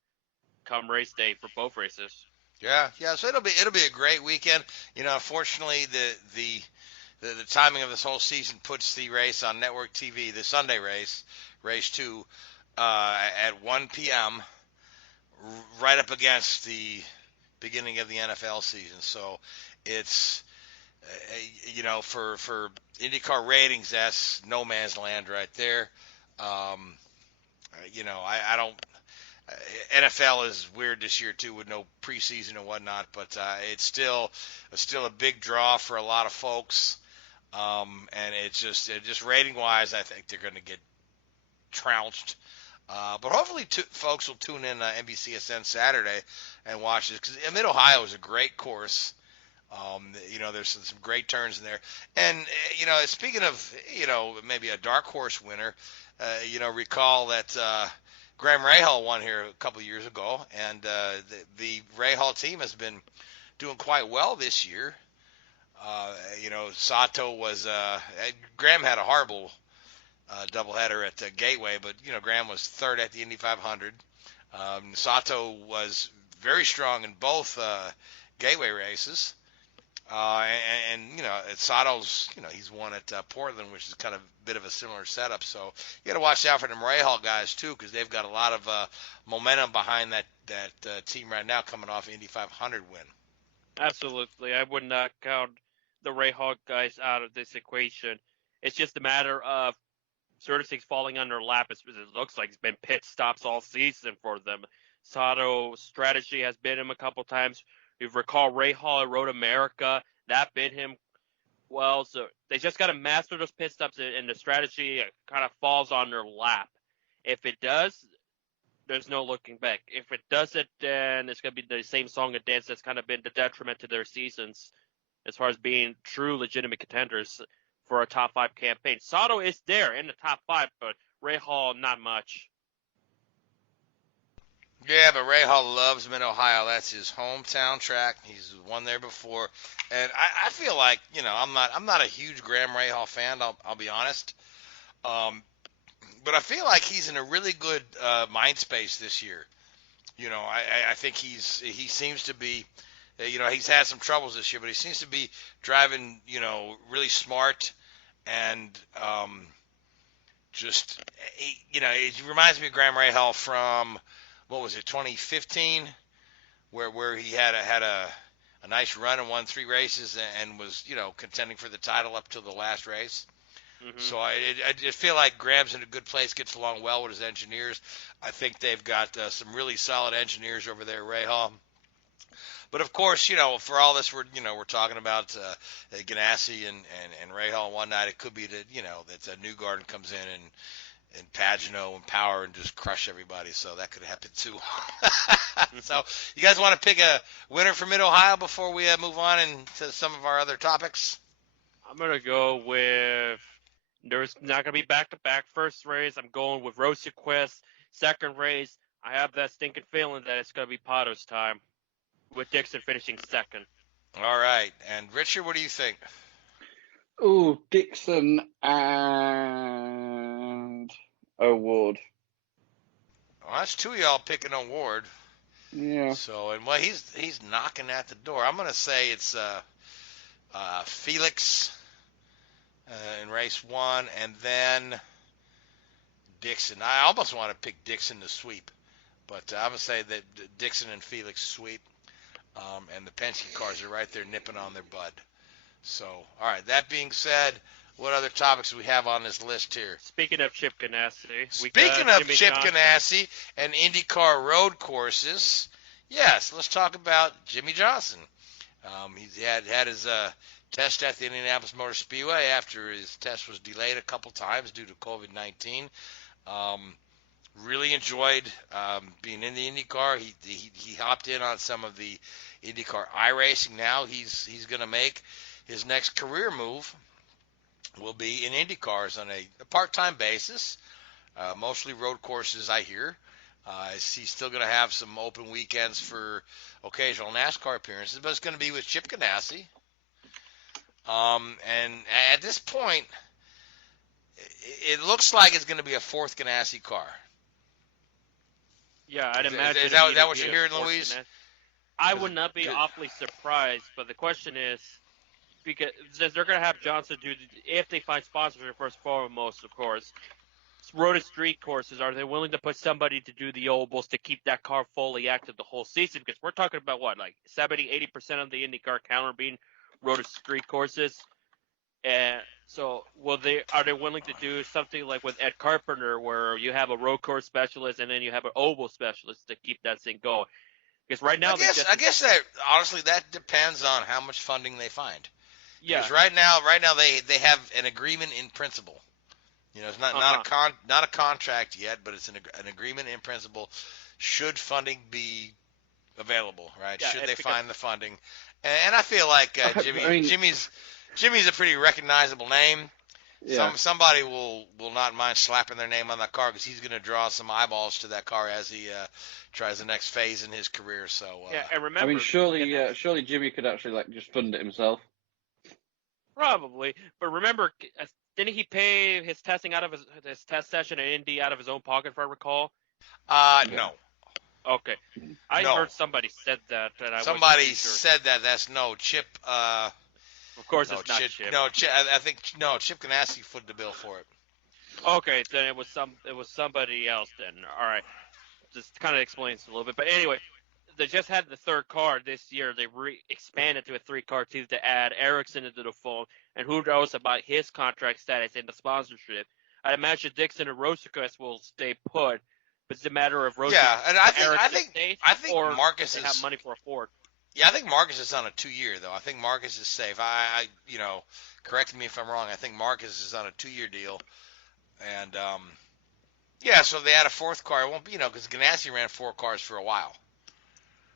come race day for both races. Yeah. So it'll be a great weekend. Unfortunately, the timing of this whole season puts the race on network TV, the Sunday race 2, at 1 p.m. right up against the beginning of the NFL season. So it's for IndyCar ratings, that's no man's land right there. I don't. NFL is weird this year too, with no preseason and whatnot, but it's still a big draw for a lot of folks, and it's just rating wise, I think they're going to get trounced. But hopefully, folks will tune in NBCSN Saturday and watch this, because Mid-Ohio is a great course. There's some great turns in there, and speaking of maybe a dark horse winner, recall that. Graham Rahal won here a couple of years ago, and the Rahal team has been doing quite well this year. Sato was Graham had a horrible doubleheader at Gateway, but Graham was third at the Indy 500. Sato was very strong in both Gateway races, and Sato's he's won at Portland, which is kind of a bit of a similar setup. So you got to watch out for them Rahal guys too, because they've got a lot of momentum behind that team right now, coming off Indy 500 win. Absolutely, I would not count the Rahal guys out of this equation. It's just a matter of Santoroski's falling under lap. It looks like it's been pit stops all season for them. Sato's strategy has bit him a couple times. You recall Rahal at Road America, that bit him well. So they just got to master those pit stops, and the strategy kind of falls on their lap. If it does, there's no looking back. If it doesn't, then it's going to be the same song and dance that's kind of been the detriment to their seasons as far as being true legitimate contenders for a top 5 campaign. Sato is there in the top 5, but Rahal not much. Yeah, but Ray Hall loves Mid-Ohio. That's his hometown track. He's won there before, and I feel like I'm not a huge Graham Rahal fan. I'll be honest, but I feel like he's in a really good mind space this year. I think he seems to be, he's had some troubles this year, but he seems to be driving really smart and it reminds me of Graham Rahal from. What was it, 2015, where he had a nice run and won 3 races and was contending for the title up till the last race. Mm-hmm. So I just feel like Graham's in a good place, gets along well with his engineers. I think they've got some really solid engineers over there at Rahal. But of course, for all this, we're talking about Ganassi and Rahal one night. It could be that Newgarden comes in and Pagano and Power and just crush everybody, so that could happen too. So, you guys want to pick a winner for Mid-Ohio before we move on into some of our other topics? I'm going to go with, there's not going to be back-to-back first race. I'm going with Rossi-Quest. Second race, I have that stinking feeling that it's going to be Pato's time, with Dixon finishing second. All right. And Richard, what do you think? Ooh, Dixon and O'Ward. Well, that's 2 of y'all picking O'Ward. Yeah. So, he's knocking at the door. I'm going to say it's Felix in race 1, and then Dixon. I almost want to pick Dixon to sweep, but I'm going to say that Dixon and Felix sweep, and the Penske cars are right there nipping on their bud. So, all right, that being said, what other topics do we have on this list here? Speaking of Chip Ganassi. Speaking of Chip Ganassi and IndyCar road courses, yes, let's talk about Jimmie Johnson. He's had his test at the Indianapolis Motor Speedway after his test was delayed a couple times due to COVID-19. Really enjoyed being in the IndyCar. He hopped in on some of the IndyCar iRacing. Now he's going to make his next career move will be in IndyCars on a part-time basis, mostly road courses, I hear. He's still going to have some open weekends for occasional NASCAR appearances, but it's going to be with Chip Ganassi. And at this point, it looks like it's going to be a 4th Ganassi car. Yeah, I'd imagine. Is that what you're hearing, Louise? I would not be awfully surprised, but the question is, because they're going to have Johnson do, if they find sponsorship first and foremost, of course, road and street courses, are they willing to put somebody to do the ovals to keep that car fully active the whole season? Because we're talking about what, like 70-80% of the IndyCar calendar being road and street courses. And so are they willing to do something like with Ed Carpenter, where you have a road course specialist and then you have an oval specialist to keep that thing going? Because right now, I guess that honestly that depends on how much funding they find. Yeah. Because right now they have an agreement in principle. It's not a contract yet, but it's an agreement in principle. Should funding be available, right? Yeah, Should they find the funding? And I feel like Jimmy's a pretty recognizable name. Yeah. Somebody will not mind slapping their name on that car because he's going to draw some eyeballs to that car as he tries the next phase in his career. So and remember, surely Jimmy could actually just fund it himself. Probably, but remember, didn't he pay his testing out of his test session at Indy out of his own pocket, if I recall? No. Okay, I heard somebody said that. And somebody said that. That's no Chip. Of course, it's not Chip. No, Chip. I think Chip Ganassi footed the bill for it. Okay, then it was somebody else. Then all right, just kind of explains a little bit. But anyway, they just had the 3rd car this year. They expanded to a 3-car team to add Ericsson into the fold, and who knows about his contract status and the sponsorship. I imagine Dixon and Rosicus will stay put, but it's a matter of Rosicus. Yeah, and I think Marcus they have money for a 4th. Yeah, I think Marcus is on a 2-year though. I think Marcus is safe. I correct me if I'm wrong. I think Marcus is on a 2-year deal, and so if they add a 4th car, it won't be because Ganassi ran 4 cars for a while.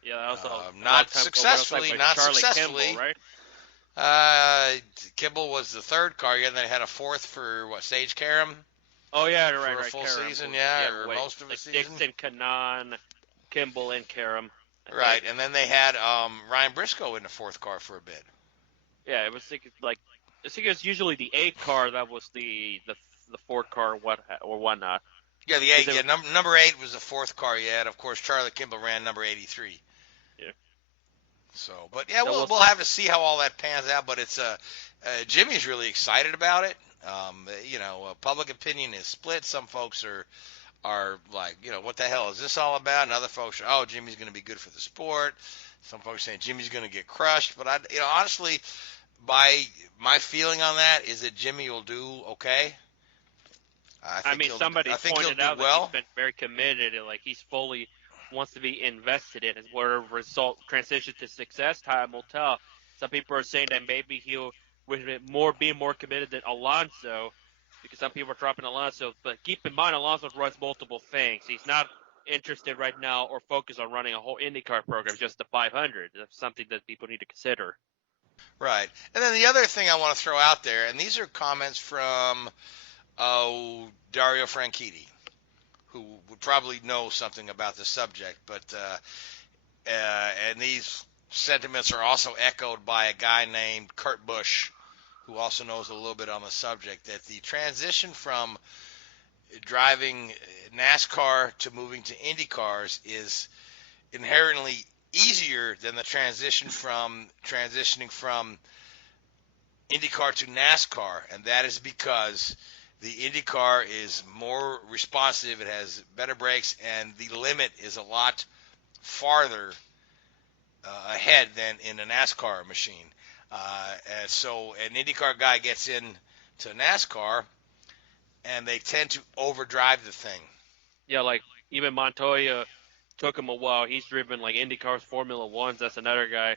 Yeah, that was not successfully. Kimball, right? Kimball was the 3rd car. Yeah, and they had a 4th for Sage Karam. Oh yeah, right. For a full Karam season, or most of a season. Dixon, Kanan. Kimball and Karam. Right, and then they had Ryan Briscoe in the fourth car for a bit. Yeah, it was like I think it was usually the 8 car that was the 4 car or whatnot. Yeah, the 8. Yeah, number 8 was the fourth car. Yeah, and of course Charlie Kimball ran number 83. Yeah. So, but yeah, we'll have to see how all that pans out. But it's Jimmy's really excited about it. Public opinion is split. Some folks are like, what the hell is this all about? And other folks are, Jimmy's going to be good for the sport. Some folks saying Jimmy's going to get crushed. But honestly, my feeling on that is that Jimmy will do okay. I think somebody pointed out that well. He's been very committed and like he's fully wants to be invested in it. Where result transition to success, time will tell. Some people are saying that maybe he'll be more committed than Alonso, because some people are dropping Alonso. But keep in mind, Alonso runs multiple things. He's not interested right now or focused on running a whole IndyCar program, just the 500. That's something that people need to consider. Right. And then the other thing I want to throw out there, and these are comments from Dario Franchitti, who would probably know something about the subject, but and these sentiments are also echoed by a guy named Kurt Busch, who also knows a little bit on the subject, that the transition from driving NASCAR to moving to IndyCars is inherently easier than the transitioning from IndyCar to NASCAR, and that is because the IndyCar is more responsive, it has better brakes, and the limit is a lot farther ahead than in a NASCAR machine. And so an IndyCar guy gets into NASCAR, and they tend to overdrive the thing. Yeah, like even Montoya took him a while. He's driven like IndyCars, Formula Ones. That's another guy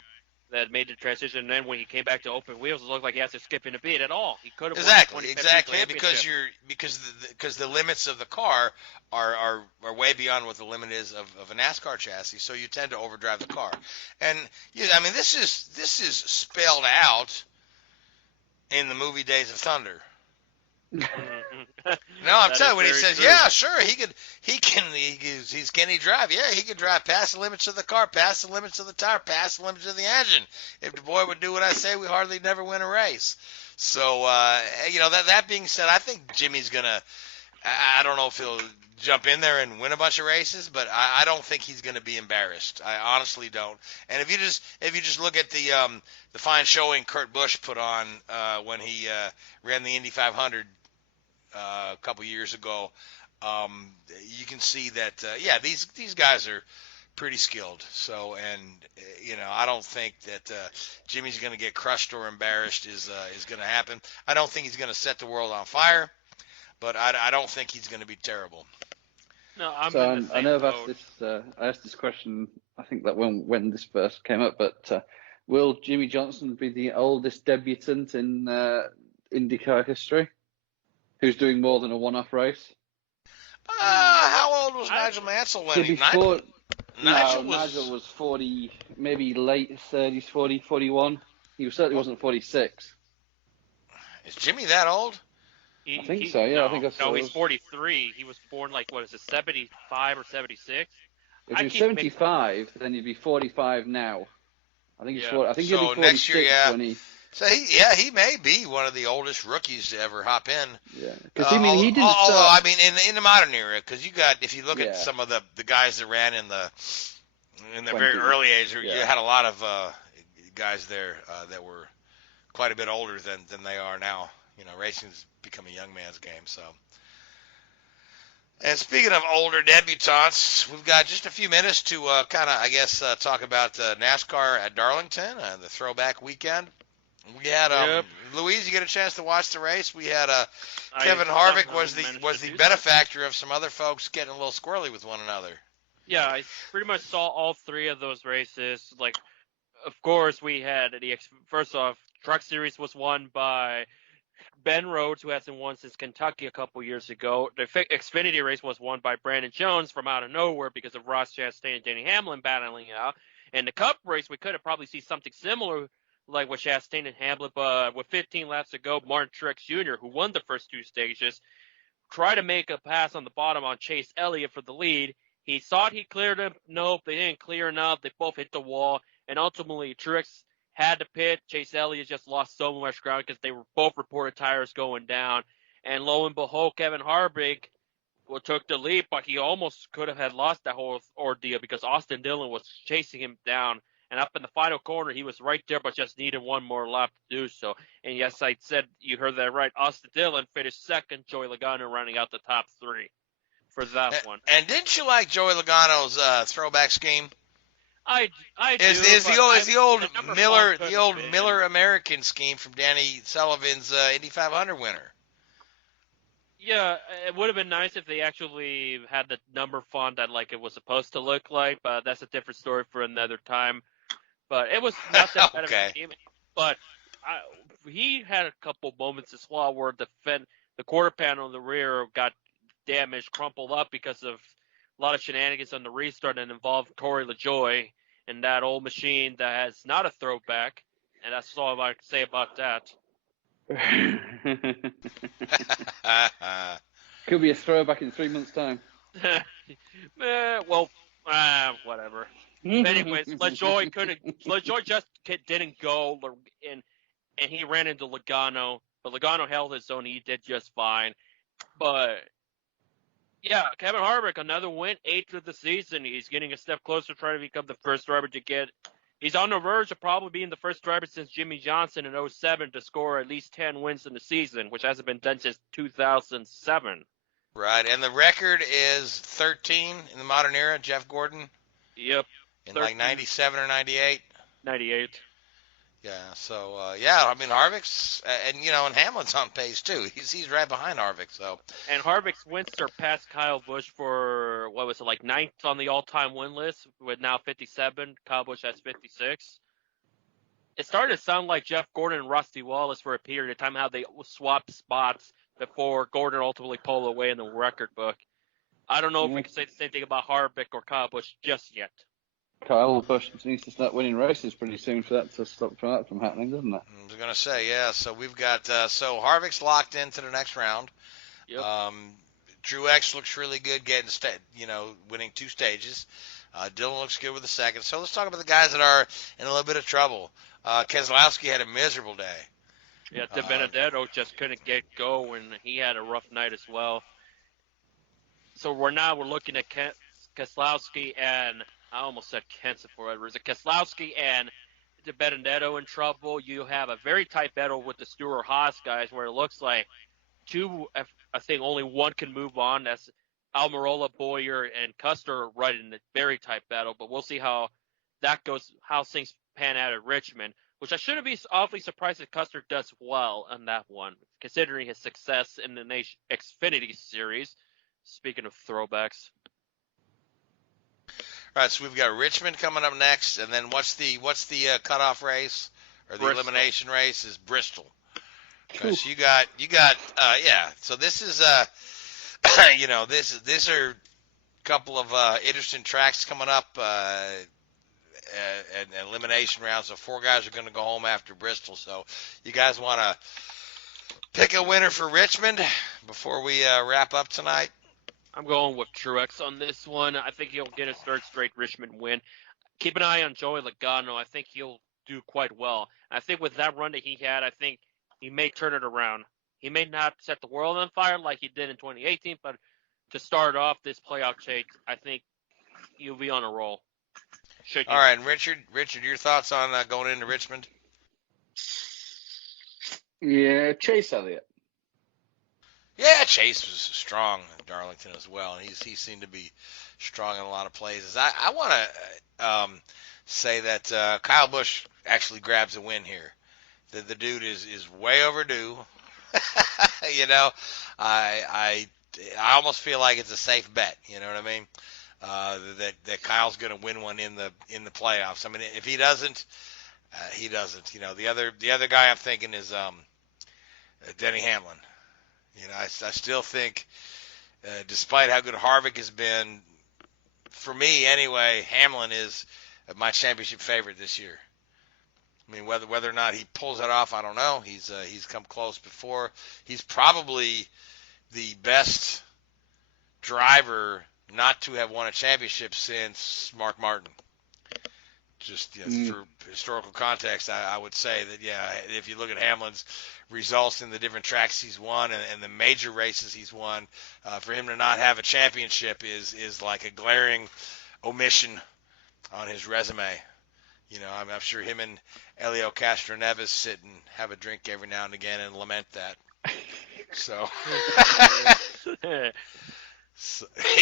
that made the transition. And then when he came back to open wheels, it looked like he has to skip in a beat at all. He could have exactly because the limits of the car are way beyond what the limit is of a NASCAR chassis. So you tend to overdrive the car, and this is spelled out in the movie Days of Thunder. No, I'm telling you, when he says, true. Yeah, sure, can he drive? Yeah, he can drive past the limits of the car, past the limits of the tire, past the limits of the engine. If the boy would do what I say, we hardly never win a race. So, that being said, I think Jimmy's gonna. I don't know if he'll jump in there and win a bunch of races, but I don't think he's going to be embarrassed. I honestly don't. And if you just look at the fine showing Kurt Busch put on when he ran the Indy 500 a couple years ago, you can see that these guys are pretty skilled. So, and I don't think that Jimmy's going to get crushed or embarrassed is going to happen. I don't think he's going to set the world on fire. But I don't think he's going to be terrible. No, I know I've asked this question, I think that when this first came up, but will Jimmie Johnson be the oldest debutant in IndyCar history who's doing more than a one-off race? How old was Nigel Mansell when Nigel was 40, maybe late 30s, 40, 41. He certainly wasn't 46. Is Jimmy that old? I think so, yeah. No, I think no, he's 43. He was born 75 or 76? If he was 75, then he'd be 45 now. I think he's 40. I think he'll be 46 next year, yeah. when he. So he may be one of the oldest rookies to ever hop in. Yeah, because he didn't. Although in the modern era, because if you look at some of the guys that ran in the very early age, you had a lot of guys there that were quite a bit older than they are now. Racing's become a young man's game. So, and speaking of older debutantes, we've got just a few minutes to talk about NASCAR at Darlington, the throwback weekend. We had Louise. You get a chance to watch the race. We had Kevin Harvick was the benefactor of some other folks getting a little squirrely with one another. Yeah, I pretty much saw all three of those races. Like, of course, we had first off, Truck Series was won by Ben Rhodes, who hasn't won since Kentucky a couple years ago. The Xfinity race was won by Brandon Jones from out of nowhere because of Ross Chastain and Denny Hamlin battling out. And the Cup race, we could have probably seen something similar like with Chastain and Hamlin, but with 15 laps to go, Martin Truex Jr., who won the first two stages, tried to make a pass on the bottom on Chase Elliott for the lead. He thought he cleared him. Nope, they didn't clear enough. They both hit the wall, and ultimately Truex had to pit. Chase Elliott just lost so much ground because they were both reported tires going down. And lo and behold, Kevin Harvick took the lead, but he almost could have had lost that whole ordeal because Austin Dillon was chasing him down. And up in the final corner, he was right there, but just needed one more lap to do so. And yes, I said, you heard that right. Austin Dillon finished second, Joey Logano running out the top three for that one. And didn't you like Joey Logano's throwback scheme? I do. Is the old Miller Miller American scheme from Danny Sullivan's Indy 500 winner? Yeah, it would have been nice if they actually had the number font that like it was supposed to look like, but that's a different story for another time. But it was not that bad Okay. of a game. But he had a couple moments as well where the quarter panel in the rear got damaged, crumpled up because of a lot of shenanigans on the restart and involved Corey LaJoie and that old machine that has not a throwback. And that's all I can say about that. Could be a throwback in 3 months' time. Whatever. Anyways, LaJoie just didn't go, and he ran into Logano, but Logano held his own. He did just fine. But yeah, Kevin Harvick, another win, 8th of the season. He's getting a step closer, trying to become the first driver to get. He's on the verge of probably being the first driver since Jimmie Johnson in 2007 to score at least 10 wins in the season, which hasn't been done since 2007. Right, and the record is 13 in the modern era, Jeff Gordon. Yep. In 13. like 97 or 98. 98. Yeah, so, I mean, Harvick's, and Hamlin's on pace, too. He's right behind Harvick, so. And Harvick's wins surpassed Kyle Busch for, 9th on the all-time win list with now 57. Kyle Busch has 56. It started to sound like Jeff Gordon and Rusty Wallace for a period of time, how they swapped spots before Gordon ultimately pulled away in the record book. I don't know if we can say the same thing about Harvick or Kyle Busch just yet. Kyle Busch needs to start winning races pretty soon for that to stop that from happening, doesn't it? I was going to say, yeah. So we've got so Harvick's locked into the next round. Yep. Truex looks really good, winning 2 stages. Dillon looks good with the second. So let's talk about the guys that are in a little bit of trouble. Keselowski had a miserable day. Yeah, De Benedetto just couldn't get going. He had a rough night as well. So we're looking at Keselowski and I almost said Kensa for Edwards. Keselowski and De Benedetto in trouble. You have a very tight battle with the Stewart-Haas guys where it looks like I think only one can move on. That's Almirola, Boyer, and Custer right in a very tight battle. But we'll see how that goes, how things pan out at Richmond, which I shouldn't be awfully surprised if Custer does well on that one, considering his success in the Xfinity Series. Speaking of throwbacks. All right, so we've got Richmond coming up next, and then what's the cutoff race or the elimination race is Bristol. Because you got So this is these are a couple of interesting tracks coming up, and elimination rounds. So 4 guys are going to go home after Bristol. So you guys want to pick a winner for Richmond before we wrap up tonight? I'm going with Truex on this one. I think he'll get his 3rd straight Richmond win. Keep an eye on Joey Logano. I think he'll do quite well. I think with that run that he had, I think he may turn it around. He may not set the world on fire like he did in 2018, but to start off this playoff chase, I think he'll be on a roll. All right, and Richard, your thoughts on going into Richmond? Yeah, Chase Elliott. Yeah, Chase was strong in Darlington as well, and he seemed to be strong in a lot of places. I want to say that Kyle Busch actually grabs a win here. The dude is way overdue. I almost feel like it's a safe bet. You know what I mean? That Kyle's going to win one in the playoffs. I mean, if he doesn't, he doesn't. The other guy I'm thinking is Denny Hamlin. I still think, despite how good Harvick has been, for me anyway, Hamlin is my championship favorite this year. I mean, whether or not he pulls it off, I don't know. He's come close before. He's probably the best driver not to have won a championship since Mark Martin. Just for historical context, I would say that, if you look at Hamlin's results in the different tracks he's won and the major races he's won, for him to not have a championship is like a glaring omission on his resume. I'm sure him and Elio Castroneves sit and have a drink every now and again and lament that. So,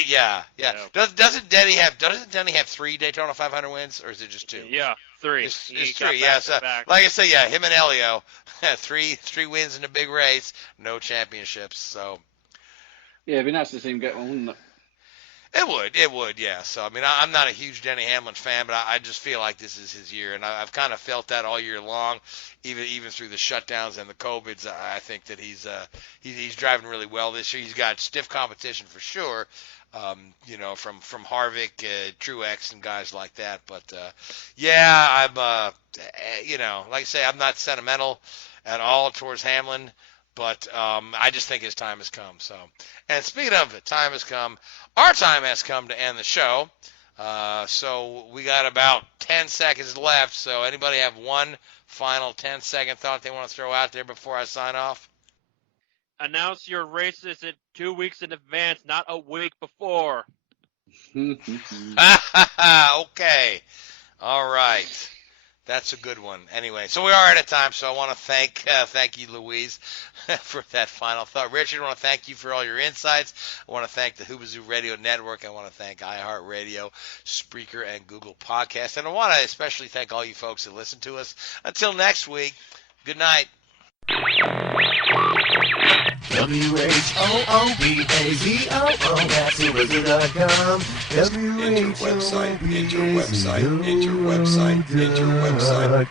yeah. Doesn't Denny have 3 Daytona 500 wins, or is it just 2? Yeah, 3. It's 3. Yeah. So, like I say, him and Elio, three wins in a big race, no championships. So. Yeah, it'd be nice to see him get one, wouldn't it? It would, yeah. So, I mean, I'm not a huge Denny Hamlin fan, but I just feel like this is his year, and I've kind of felt that all year long, even through the shutdowns and the COVIDs. I think that he's driving really well this year. He's got stiff competition for sure, from Harvick, Truex, and guys like that. But I'm, like I say, I'm not sentimental at all towards Hamlin. But I just think his time has come. So, and speaking of it, time has come. Our time has come to end the show. So we got about 10 seconds left. So anybody have one final 10-second thought they want to throw out there before I sign off? Announce your races 2 weeks in advance, not a week before. Okay. All right. That's a good one. Anyway, so we are out of time, so I want to thank you, Louise, for that final thought. Richard, I want to thank you for all your insights. I want to thank the Hoobazoo Radio Network. I want to thank iHeartRadio, Spreaker, and Google Podcasts. And I want to especially thank all you folks that listen to us. Until next week, good night. WHOOBAZOO, that's Hoobazoo.com. Enter website, enter website, enter website, enter website.